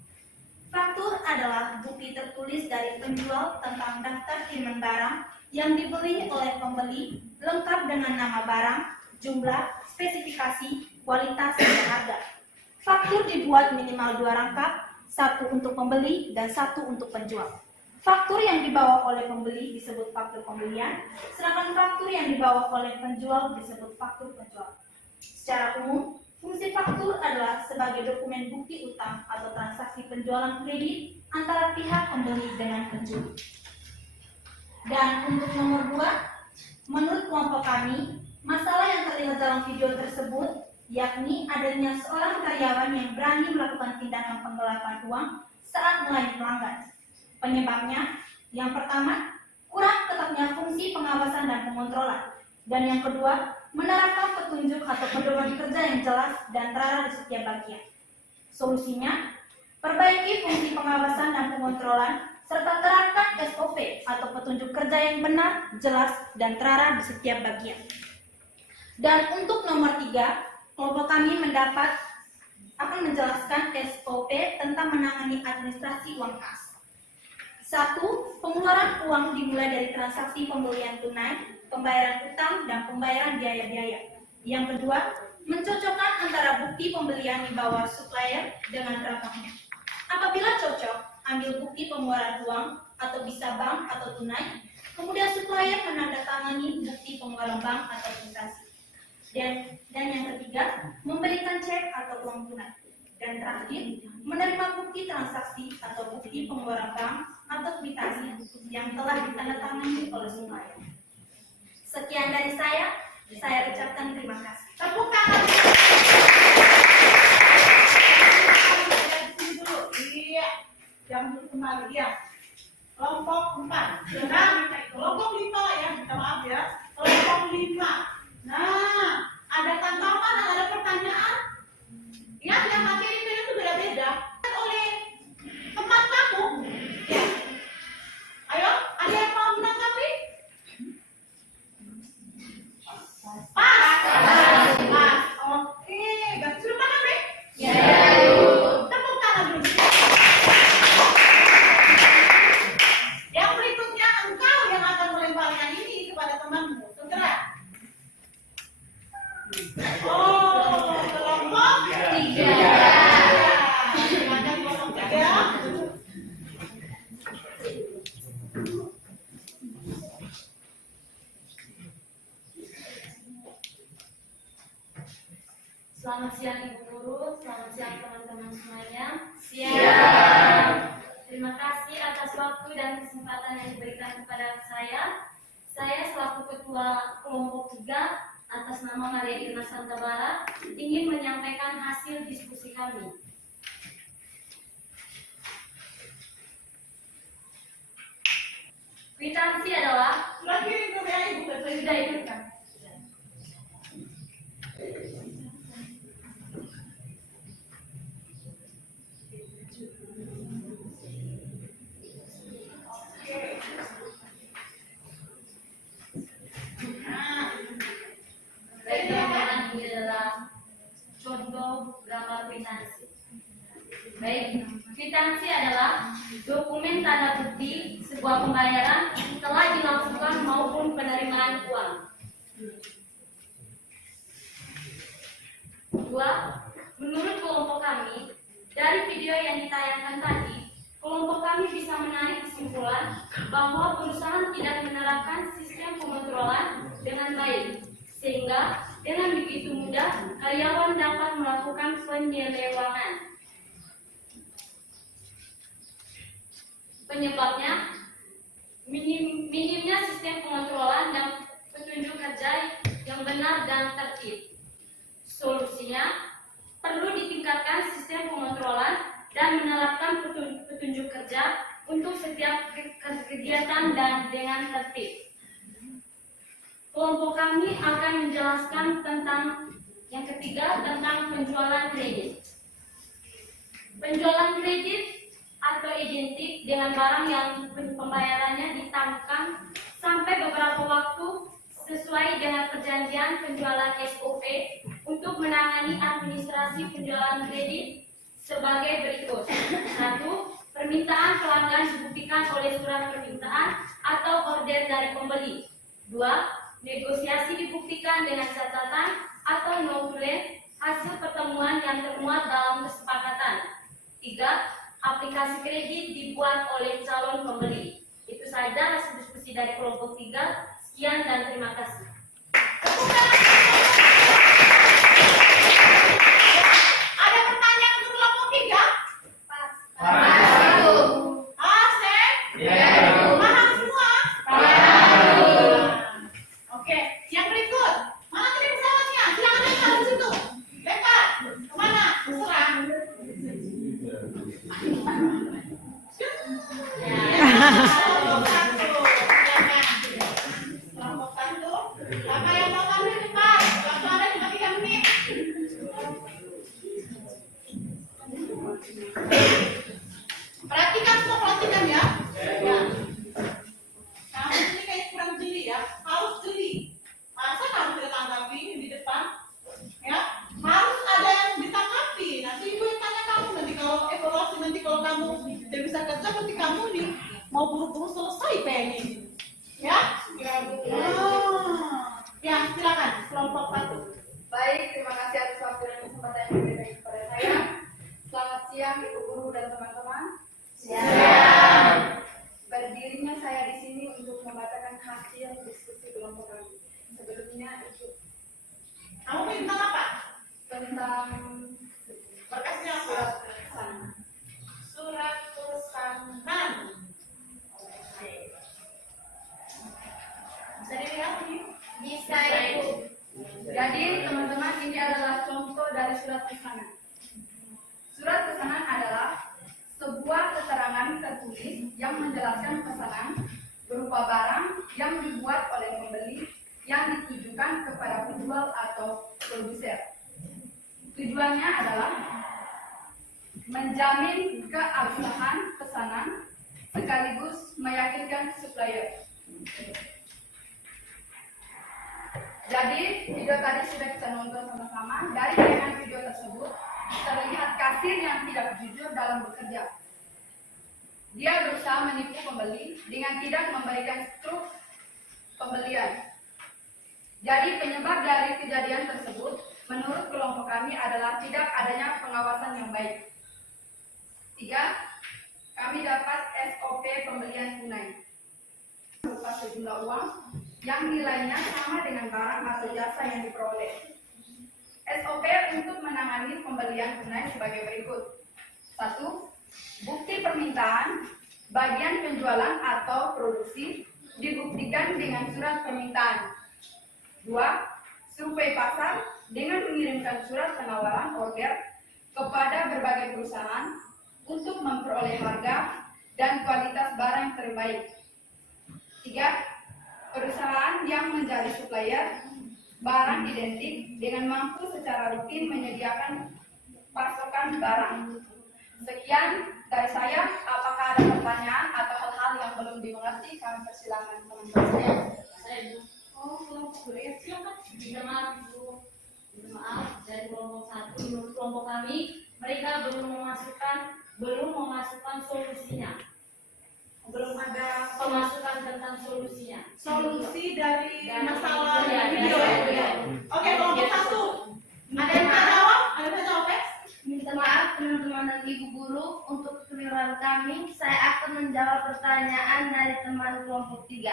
Faktur adalah bukti tertulis dari penjual tentang daftar kiriman barang yang dibeli oleh pembeli, lengkap dengan nama barang, jumlah, spesifikasi, kualitas, dan harga. Faktur dibuat minimal 2 rangkap, 1 untuk pembeli dan 1 untuk penjual. Faktur yang dibawa oleh pembeli disebut faktur pembelian, sedangkan faktur yang dibawa oleh penjual disebut faktur penjual. Secara umum, fungsi faktur adalah sebagai dokumen bukti utang atau transaksi penjualan kredit antara pihak pembeli dengan penjual. Dan untuk nomor 2, menurut kelompok kami, masalah yang terlihat dalam video tersebut yakni adanya seorang karyawan yang berani melakukan tindakan penggelapan uang saat melayani pelanggan. Penyebabnya, yang pertama, kurang ketatnya fungsi pengawasan dan pengontrolan. Dan yang kedua, menerapkan petunjuk atau pedoman kerja yang jelas dan terarah di setiap bagian. Solusinya, perbaiki fungsi pengawasan dan pengontrolan, serta terapkan SOP atau petunjuk kerja yang benar, jelas, dan terarah di setiap bagian. Dan untuk nomor 3, kelompok kami akan menjelaskan SOP tentang menangani administrasi uang kas. 1. Pengeluaran uang dimulai dari transaksi pembelian tunai, pembayaran utang, dan pembayaran biaya-biaya. Yang kedua, mencocokkan antara bukti pembelian di bawah supplier dengan transaksinya. Apabila cocok, ambil bukti pengeluaran uang atau bisa bank atau tunai, kemudian supplier menandatangani bukti pengeluaran bank atau transaksi. Dan yang ketiga, memberikan cek atau uang tunai. Dan terakhir, menerima bukti transaksi atau bukti pengeluaran bank atau kwitansi yang telah ditandatangani oleh supplier. Sekian dari saya ucapkan terima kasih. Tepuk tangan Oh, kelompok 3. Silakan kelompok 3. Selamat siang Ibu Guru, selamat siang teman-teman semuanya. Siang. Terima kasih atas waktu dan kesempatan yang diberikan kepada saya. Saya selaku Ketua Kelompok 3 atas nama Maria Irma Santabara ingin menyampaikan hasil diskusi kami. Kwitansi adalah Lagi itu ya Ibu sudah itu kan. Baik, gambaran ini adalah contoh gambar kwitansi. Baik, kwitansi adalah dokumen tanda bukti sebuah pembayaran telah dilakukan maupun penerimaan uang. 2. Menurut kelompok kami, dari video yang ditayangkan tadi, kelompok kami bisa menarik kesimpulan bahwa perusahaan tidak menerapkan sistem pengontrolan dengan baik, sehingga dengan begitu mudah karyawan dapat melakukan penyelewangan. Penyebabnya minimnya sistem pengontrolan dan petunjuk kerja yang benar dan tertib. Solusinya perlu ditingkatkan sistem pengontrolan dan menerapkan petunjuk kerja untuk setiap kegiatan dan dengan tertib. Kelompok kami akan menjelaskan tentang yang ketiga, tentang penjualan kredit. Penjualan kredit atau identik dengan barang yang pembayarannya ditangkap sampai beberapa waktu sesuai dengan perjanjian penjualan SOP untuk menangani administrasi penjualan kredit sebagai berikut. 1. Permintaan pelanggan dibuktikan oleh surat permintaan atau order dari pembeli. 2. Negosiasi dibuktikan dengan catatan atau notulen hasil pertemuan yang termuat dalam kesepakatan. 3. Aplikasi kredit dibuat oleh calon pembeli. Itu saja hasil diskusi dari kelompok 3. Sekian dan terima kasih. Ada pertanyaan untuk kelompok 3? Asep? Paham semua? Oke, yang berikut. Mana tadi pesawatnya? Silakan lempar di situ. Lempar. Kemana? Terserah. Kelompok 1. Siapa yang mau tampil cepat? Waktu ada cuma 3 menit. Perhatikan semua, perhatikan ya. Ya. Kamu ini kayak kurang jeli ya. Harus jeli. Masa kamu tidak tanggapi ini di depan? Ya, harus ada yang ditanggapi. Nanti ibu yang tanya kamu nanti kalau evaluasi nanti kalau kamu tidak bisa kerja nanti kamu nih mau buru-buru selesai pengen. Ya? Ya, silakan kelompok 1. Baik, terima kasih atas waktu dan kesempatan yang diberikan kepada saya. Selamat siang Ibu Guru dan teman-teman. Siang. Berdirinya saya di sini untuk membacakan hasil diskusi kelompok kami. Sebelumnya itu Kamu tentang apa? tentang Berkasnya apa? surat pesan. Surat pesanan. Oke. Bisa dilihat ini? Bisa Ibu. Jadi teman-teman, ini adalah contoh dari surat pesanan. Surat pesanan adalah sebuah keterangan tertulis yang menjelaskan pesanan berupa barang yang dibuat oleh pembeli yang ditujukan kepada penjual atau produser. Tujuannya adalah menjamin keabsahan pesanan sekaligus meyakinkan supplier. Jadi video tadi sudah kita nonton sama-sama. Dari tayangan video tersebut terlihat kasir yang tidak jujur dalam bekerja. Dia berusaha menipu pembeli dengan tidak memberikan struk pembelian. Jadi penyebab dari kejadian tersebut menurut kelompok kami adalah tidak adanya pengawasan yang baik. 3. Kami dapat SOP pembelian tunai berupa sejumlah uang yang nilainya sama dengan barang atau jasa yang diperoleh. SOP untuk menangani pembelian tunai sebagai berikut. 1. Bukti permintaan, bagian penjualan atau produksi dibuktikan dengan surat permintaan. 2. Survei pasar dengan mengirimkan surat penawaran order kepada berbagai perusahaan untuk memperoleh harga dan kualitas barang terbaik. 3. Perusahaan yang menjadi supplier barang identik dengan mampu secara rutin menyediakan pasokan barang. Sekian dari saya. Apakah ada pertanyaan atau hal-hal yang belum dimengerti? Kami persilakan teman-teman saya. Silakan. Minta maaf Ibu. Minta maaf dari kelompok 1. Menurut kelompok kami, mereka belum memasukkan solusinya. Belum ada Pemasukan tentang solusinya. solusi dari masalah Iya, video iya, ya. iya. Oke, kelompok 1. Ada yang mau jawab? Ada yang jawab? Minta maaf teman-teman dan ibu guru untuk kekeliruan kami. Saya akan menjawab pertanyaan dari teman kelompok 3.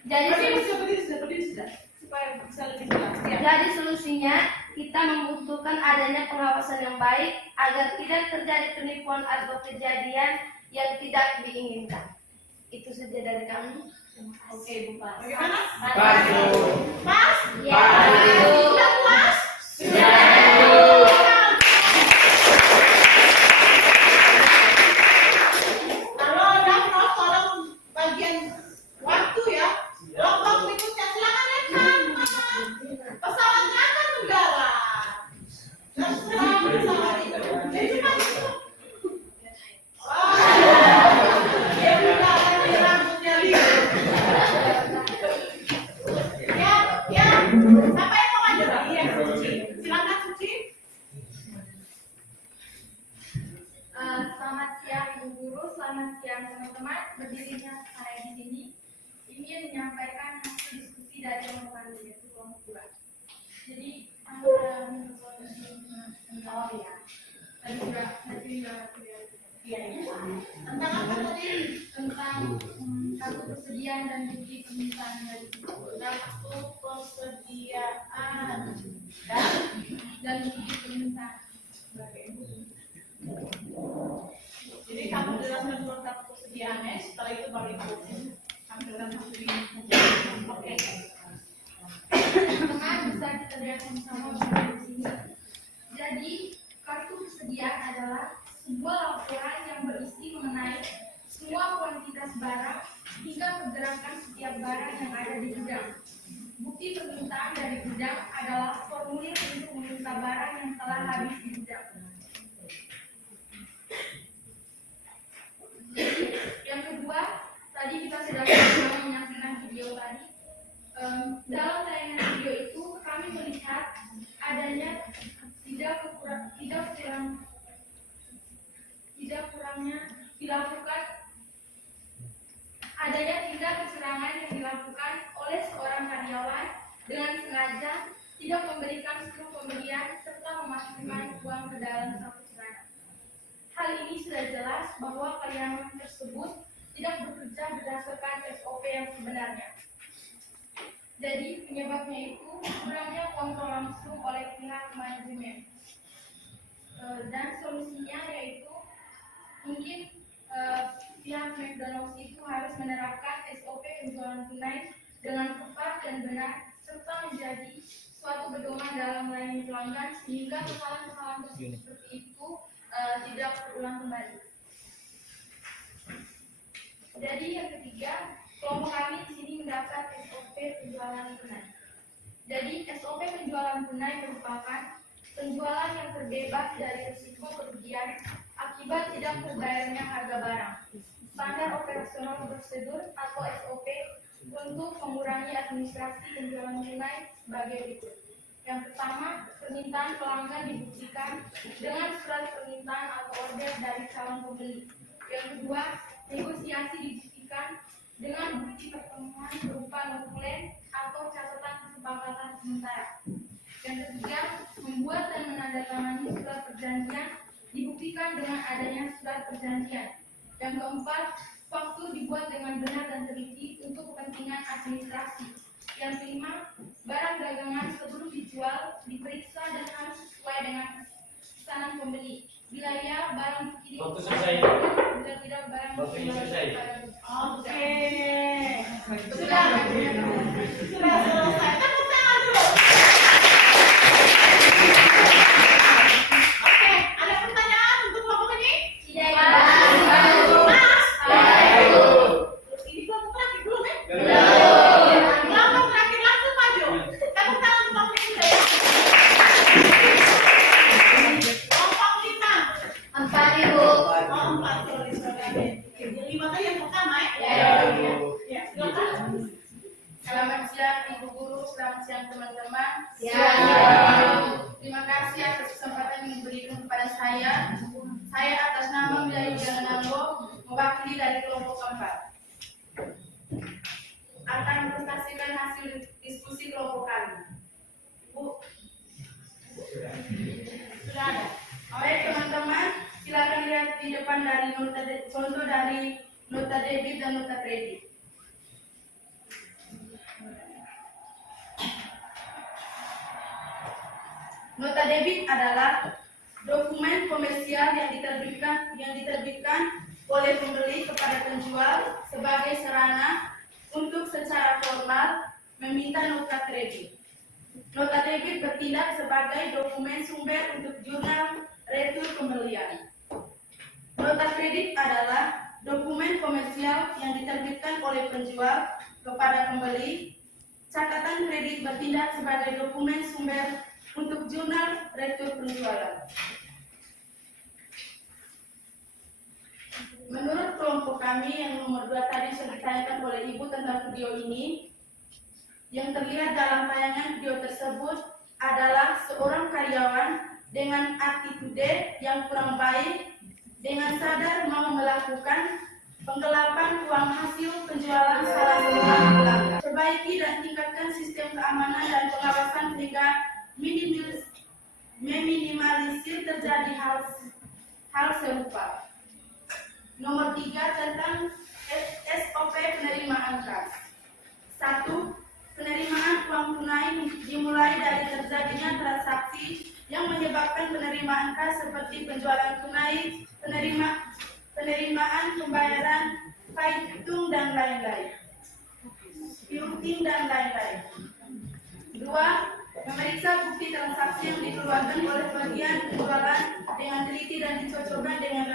Jadi Berdiri sudah. Supaya bisa lebih jelas. Ya. Jadi solusinya kita membutuhkan adanya pengawasan yang baik agar tidak terjadi penipuan atau kejadian yang tidak diinginkan. Itu saja dari kami. Oke, Bu Pas. Bagaimana? Pas. Pas? Ya. Sudah puas? Kalau ada prof, tolong bagian waktu ya. Kelompok berikutnya silakan rekan. Pesawat akan mendarat. Pesawat itu. Jadi cuma itu. Dia mendarat di rambutnya lihat. Ya. Siapa yang mau aja? Iya, Suci. Silakan Suci. Selamat siang Ibu Guru, selamat siang teman-teman. Berdirinya saya di sini ingin menyampaikan hasil diskusi dari teman-teman yaitu kelompok 2. Jadi Tentang apa tadi? tentang kartu persediaan dan bukti permintaan dari Kartu persediaan dan bukti permintaan. Jadi kamu jelaskan dulu kartu persediaannya, setelah itu baru ibu ambilkan kartu ini. Oke. Teman-teman bisa kita lihat sama-sama di sini. Jadi kartu persediaan adalah sebuah laporan yang berisi mengenai semua kuantitas barang hingga pergerakan setiap barang yang ada di gudang. Bukti permintaan dari gudang adalah formulir untuk meminta barang yang telah habis di gudang. Jadi, yang kedua, tadi kita sudah sama menyaksikan video tadi. Dalam tayangan video itu kami melihat adanya tidak kurangnya dilakukan adanya tindak kecurangan yang dilakukan oleh seorang karyawan dengan sengaja tidak memberikan seluruh pembelian serta memasukkan uang ke dalam saku celana. Hal ini sudah jelas bahwa karyawan tersebut tidak bekerja berdasarkan SOP yang sebenarnya. Jadi penyebabnya itu kurangnya kontrol langsung oleh pihak manajemen. Dan solusinya yaitu mungkin pihak McDonald's itu harus menerapkan SOP penjualan tunai dengan tepat dan benar serta menjadi suatu pedoman dalam melayani pelanggan sehingga kesalahan-kesalahan seperti itu tidak terulang kembali. Jadi yang ketiga, kelompok kami di sini mendapat SOP penjualan tunai. Jadi SOP penjualan tunai merupakan penjualan yang terbebas dari risiko kerugian akibat tidak terbayarnya harga barang. Standar operasional prosedur atau SOP untuk mengurangi administrasi penjualan tunai sebagai berikut. Yang pertama, permintaan pelanggan dibuktikan dengan surat permintaan atau order dari calon pembeli. Yang kedua, negosiasi dibuktikan dengan bukti pertemuan berupa notulen atau catatan kesepakatan sementara. Yang ketiga, membuat dan menandatangani surat perjanjian dibuktikan dengan adanya surat perjanjian. Yang keempat, faktur dibuat dengan benar dan teliti untuk kepentingan administrasi. Yang kelima, barang dagangan sebelum dijual diperiksa dan harus sesuai dengan pesanan pembeli. Bila ya, barang dikirim. Waktu selesai. Bila tidak, barang Waktunya selesai. Oke. Sudah selesai. Tepuk tangan dulu. Oke, ada pertanyaan untuk kelompok ini? Tidak. Mas? Ini kelompok terakhir belum ya? Kelompok terakhir langsung maju. Tepuk tangan untuk kelompok ini. Kelompok 5. Empat, Ibu. Oh, 4, sorry. Yang 5 tadi yang pertama ya? Ya, silakan. Selamat siang Ibu Guru, selamat siang teman-teman. Terima kasih atas kesempatan yang diberikan kepada saya. Saya atas nama Wilayah Jangananggo mewakili dari kelompok 4 akan mempresentasikan hasil diskusi kelompok kami. Bu, Sudah ada. baik teman-teman, silakan lihat di depan dari contoh dari nota debit dan nota kredit. Nota debit adalah dokumen komersial yang diterbitkan oleh pembeli kepada penjual sebagai sarana untuk secara formal meminta nota kredit. Nota debit bertindak sebagai dokumen sumber untuk jurnal retur pembelian. Nota kredit adalah dokumen komersial yang diterbitkan oleh penjual kepada pembeli. Catatan kredit bertindak sebagai dokumen sumber untuk jurnal retur penjualan. Menurut kelompok kami yang nomor 2 tadi sudah ditanyakan oleh Ibu tentang video ini, yang terlihat dalam tayangan video tersebut adalah seorang karyawan dengan attitude yang kurang baik, dengan sadar mau melakukan penggelapan uang hasil penjualan salah seorang pelanggan. Perbaiki dan tingkatkan sistem keamanan dan pengawasan sehingga meminimalisir terjadi hal serupa. Nomor 3 tentang SOP penerimaan kas. 1. Penerimaan uang tunai dimulai dari terjadinya transaksi yang menyebabkan penerimaan kas seperti penjualan tunai, penerimaan pembayaran, piutang dan lain-lain. 2. Memeriksa bukti transaksi yang dikeluarkan oleh bagian penjualan dengan teliti dan dicocokkan dengan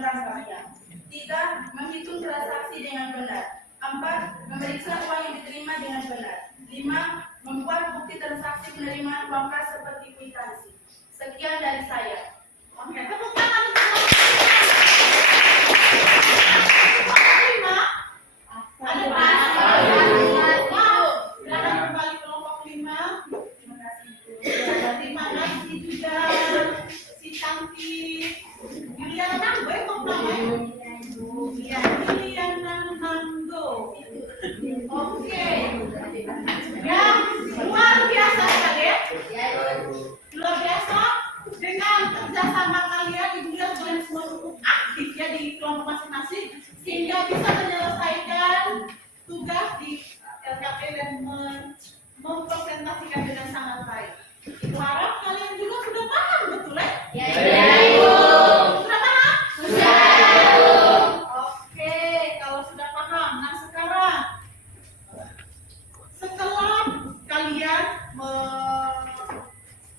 rangkanya. 3. Menghitung transaksi dengan benar. 4. Memeriksa uang yang diterima dengan benar. 5. Membuat bukti transaksi penerimaan uang kas seperti kwitansi. Sekian dari saya. Oke, tepuk tangan untuk kelompok 5. Ada silakan kembali kelompok 5. Terima kasih juga si cantik Juliana Nanggo ya kok namanya? Iya, Juliana Nanggo. Oke. Yang luar biasa sekali ya. Luar biasa dengan kerjasama kalian Ibu lihat kalian semua cukup aktif ya di kelompok masing-masing sehingga bisa menyelesaikan tugas di LKP dan mempresentasikan dengan sangat baik. Ibu harap kalian juga sudah paham betul ya? Ya, Ibu. Sudah paham? Sudah. Oke, kalau sudah paham, nah sekarang setelah kalian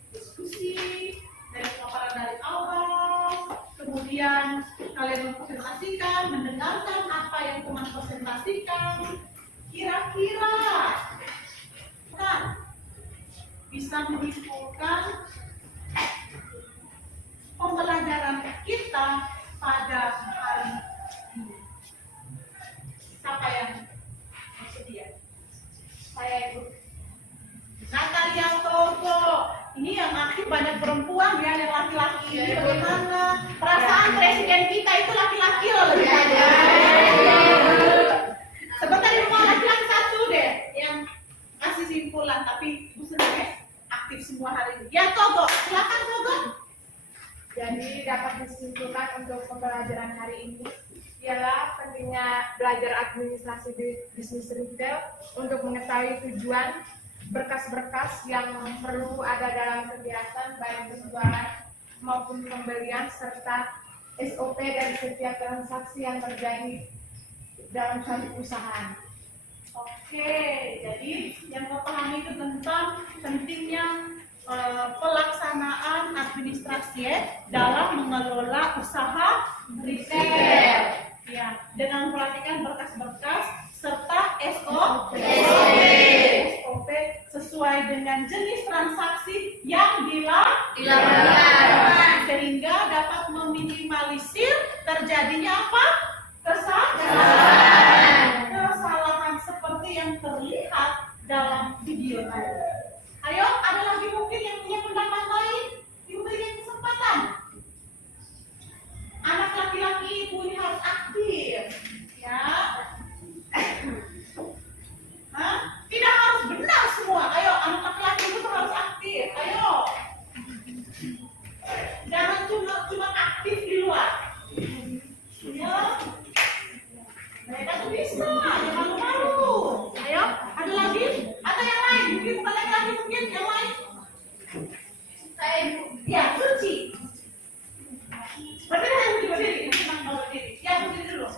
diskusi dari paparan dari awal, kemudian kalian mempresentasikan, mendengarkan apa yang teman presentasikan, kira-kira kan bisa menyimpulkan pembelajaran kita pada hari ini. Siapa yang bersedia? Saya Ibu. Natalia Togo. Ini yang aktif banyak perempuan ya, yang laki-laki ini bagaimana? Perasaan presiden kita itu laki-laki loh. Sebentar di rumah laki-laki satu deh yang kasih simpulan. bukan, tapi Bu Sene aktif semua hari ini. Ya Togo, silakan Togo. Jadi dapat disimpulkan untuk pembelajaran hari ini ialah pentingnya belajar administrasi bisnis retail untuk mengetahui tujuan berkas-berkas yang perlu ada dalam kegiatan baik penjualan maupun pembelian serta SOP dari setiap transaksi yang terjadi dalam suatu usaha. Oke, jadi yang mau pahami itu tentang pentingnya pelaksanaan administrasi dalam mengelola usaha retail. Ya, dengan memperhatikan berkas-berkas serta SOP sesuai dengan jenis transaksi yang dilakukan sehingga dapat meminimalisir terjadinya apa? Kesalahan seperti yang terlihat dalam video tadi. Ayo, ada lagi mungkin yang punya pendapat lain? Diberikan kesempatan. Anak laki-laki ibu ini harus aktif, ya. Tidak harus benar semua. Ayo, anak laki-laki itu harus aktif. Ayo, jangan cuma aktif di luar. Ya, mereka tuh bisa. Jangan malu-malu. Ayo, ada lagi? Ada yang lain? Mungkin bukan laki-laki, mungkin yang lain. Ya, Suci. Berdiri. Ya, berdiri dulu.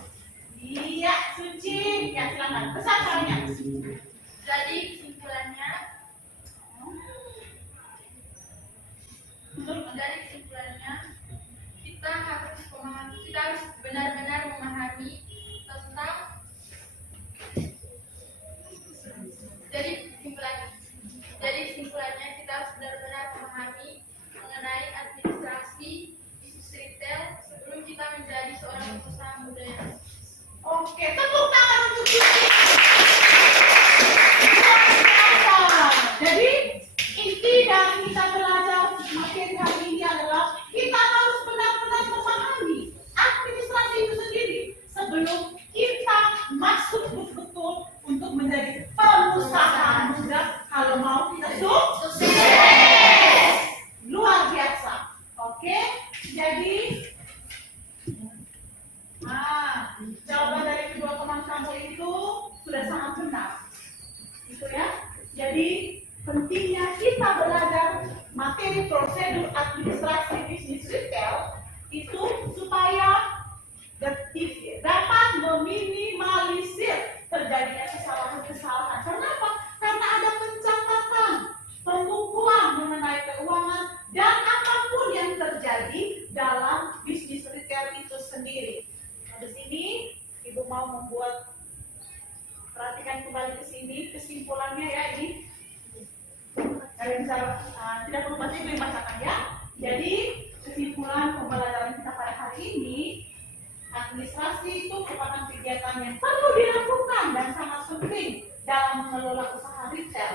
Iya, Suci. Ya, silakan. Pesan kalinya. Jadi kesimpulannya kita harus benar-benar memahami tentang kita harus benar-benar memahami mengenai administrasi bisnis retail sebelum kita menjadi seorang pengusaha muda. Oke, tepuk tangan untuk Suci. Jadi inti dari kita belajar materi hari ini adalah kita harus benar-benar memahami administrasi itu sendiri sebelum kita masuk betul-betul untuk menjadi pengusaha muda. Kalau mau kita sukses luar biasa. Oke, jadi jawaban dari kedua teman kamu itu sudah sangat benar. Gitu ya. Jadi pentingnya kita belajar materi prosedur administrasi bisnis retail itu supaya dapat meminimalisir terjadinya kesalahan-kesalahan. Kenapa? Karena ada pencatatan, pembukuan mengenai keuangan dan apapun yang terjadi dalam bisnis retail itu sendiri. Nah, di sini Ibu mau membuat, perhatikan kembali ke sini kesimpulannya ya ini. Kalian bisa tidak perlu baca, Ibu bacakan ya. Jadi kesimpulan pembelajaran kita pada hari ini, administrasi itu merupakan kegiatan yang perlu dilakukan dan sangat penting dalam mengelola usaha retail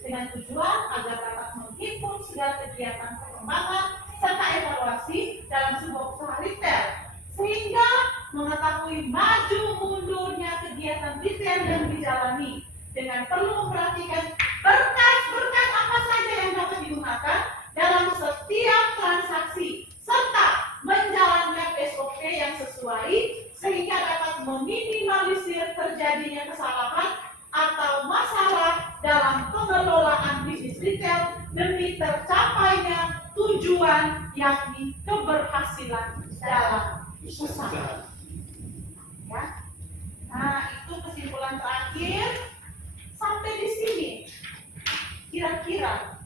dengan tujuan agar dapat menghimpun segala kegiatan pengembangan serta evaluasi dalam sebuah usaha retail sehingga mengetahui maju mundurnya kegiatan retail yang dijalani dengan perlu memperhatikan berkas-berkas apa saja yang dapat digunakan dalam setiap transaksi serta menjalankan SOP yang sesuai sehingga dapat meminimalisir terjadinya kesalahan atau masalah dalam pengelolaan bisnis retail demi tercapainya tujuan yakni keberhasilan dalam usaha. Ya. Nah, itu kesimpulan terakhir. Sampai di sini, kira-kira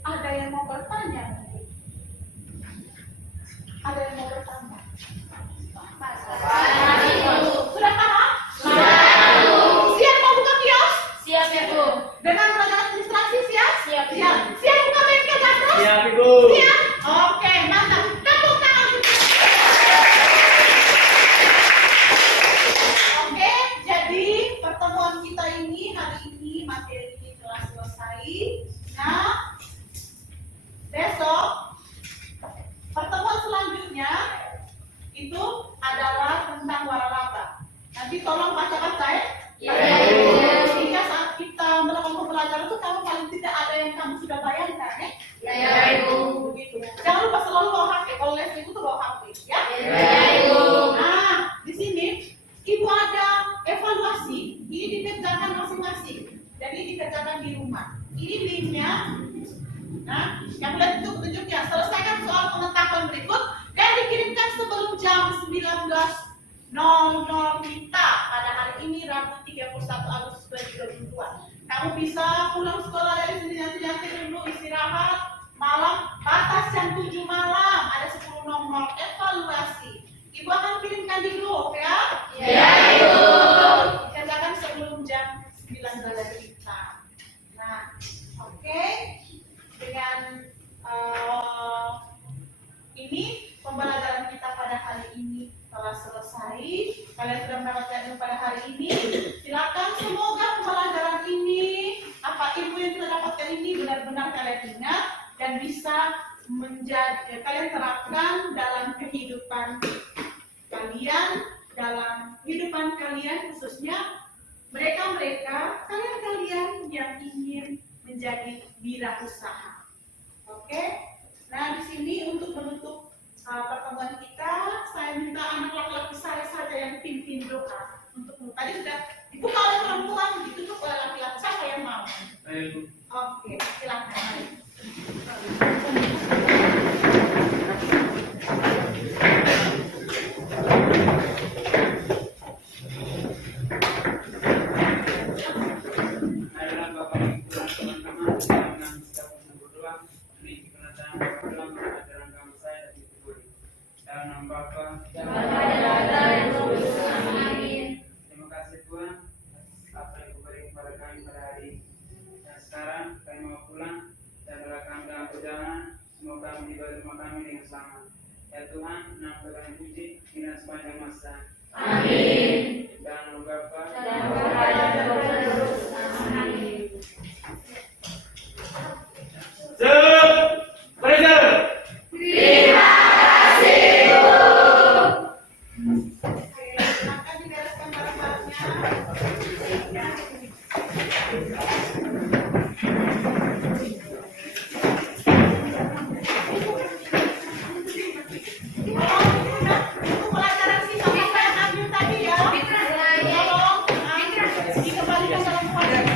ada yang mau bertanya? Ada yang mau bertanya? Sudah paham? Siap mau buka kios? Siap ya Bu. Dengan belajar administrasi siap? Siap. Siap buka bengkel Bandros? Siap, Ibu. Siap? Oke, mantap. Tepuk tangan. Oke, jadi pertemuan kita ini hari ini materi ini telah selesai. Nah, besok pertemuan selanjutnya itu adalah tentang waralaba. Nanti tolong baca-baca ya. Sehingga saat kita melakukan pembelajaran itu kamu paling tidak ada yang kamu sudah bayangkan, ya? Ya, Ibu. Begitu. Jangan lupa selalu bawa HP. Kalau les itu tuh bawa HP, ya? Ya, Ibu. Nah, di sini Ibu ada evaluasi. Ini dikerjakan masing-masing. Jadi dikerjakan di rumah. Ini linknya. Nah, yang lihat itu petunjuknya. Selesaikan soal pengetahuan berikut dan dikirimkan sebelum jam 19.00 kita pada hari ini Rabu 31 Agustus 2022. Kamu bisa pulang sekolah dari sini nanti dulu istirahat malam batas jam 7 malam ada 10.00 evaluasi. Ibu akan kirimkan di grup ya. Ya, Ibu. Kerjakan sebelum jam 19 kita. Nah, oke. Dengan ini pembelajaran kita pada hari ini telah selesai. Kalian sudah mendapatkan ilmu pada hari ini. Silakan semoga pembelajaran ini, apa ilmu yang kita dapatkan ini benar-benar kalian ingat dan bisa menjadi kalian terapkan dalam kehidupan kalian, khususnya mereka kalian yang ingin menjadi wirausaha. Oke? Nah, di sini untuk menutup pertemuan kita, saya minta anak laki-laki saya saja yang pimpin doa. Untuk tadi sudah dibuka oleh perempuan, ditutup oleh laki-laki. Siapa yang mau? Oke, silakan. Adalah Bapak Ibu dan teman-teman dengan kita berdoa ini kebenaran dalam ajaran agama saya dan Ibu. Dalam nama Bapa dan terima kasih Tuhan apa yang Ibu beri kepada kami pada hari ini. Dan sekarang kami mau pulang dan adalah kami dalam perjalanan semoga kami tiba di rumah kami dengan selamat. Ya Tuhan, nama kami puji hingga sepanjang masa. Amin. Dalam nama Bapa dan Silakan dibereskan barang-barangnya. Untuk pelajaran sisa apa yang ambil tadi ya. Tolong dikembalikan dalam kewajiban.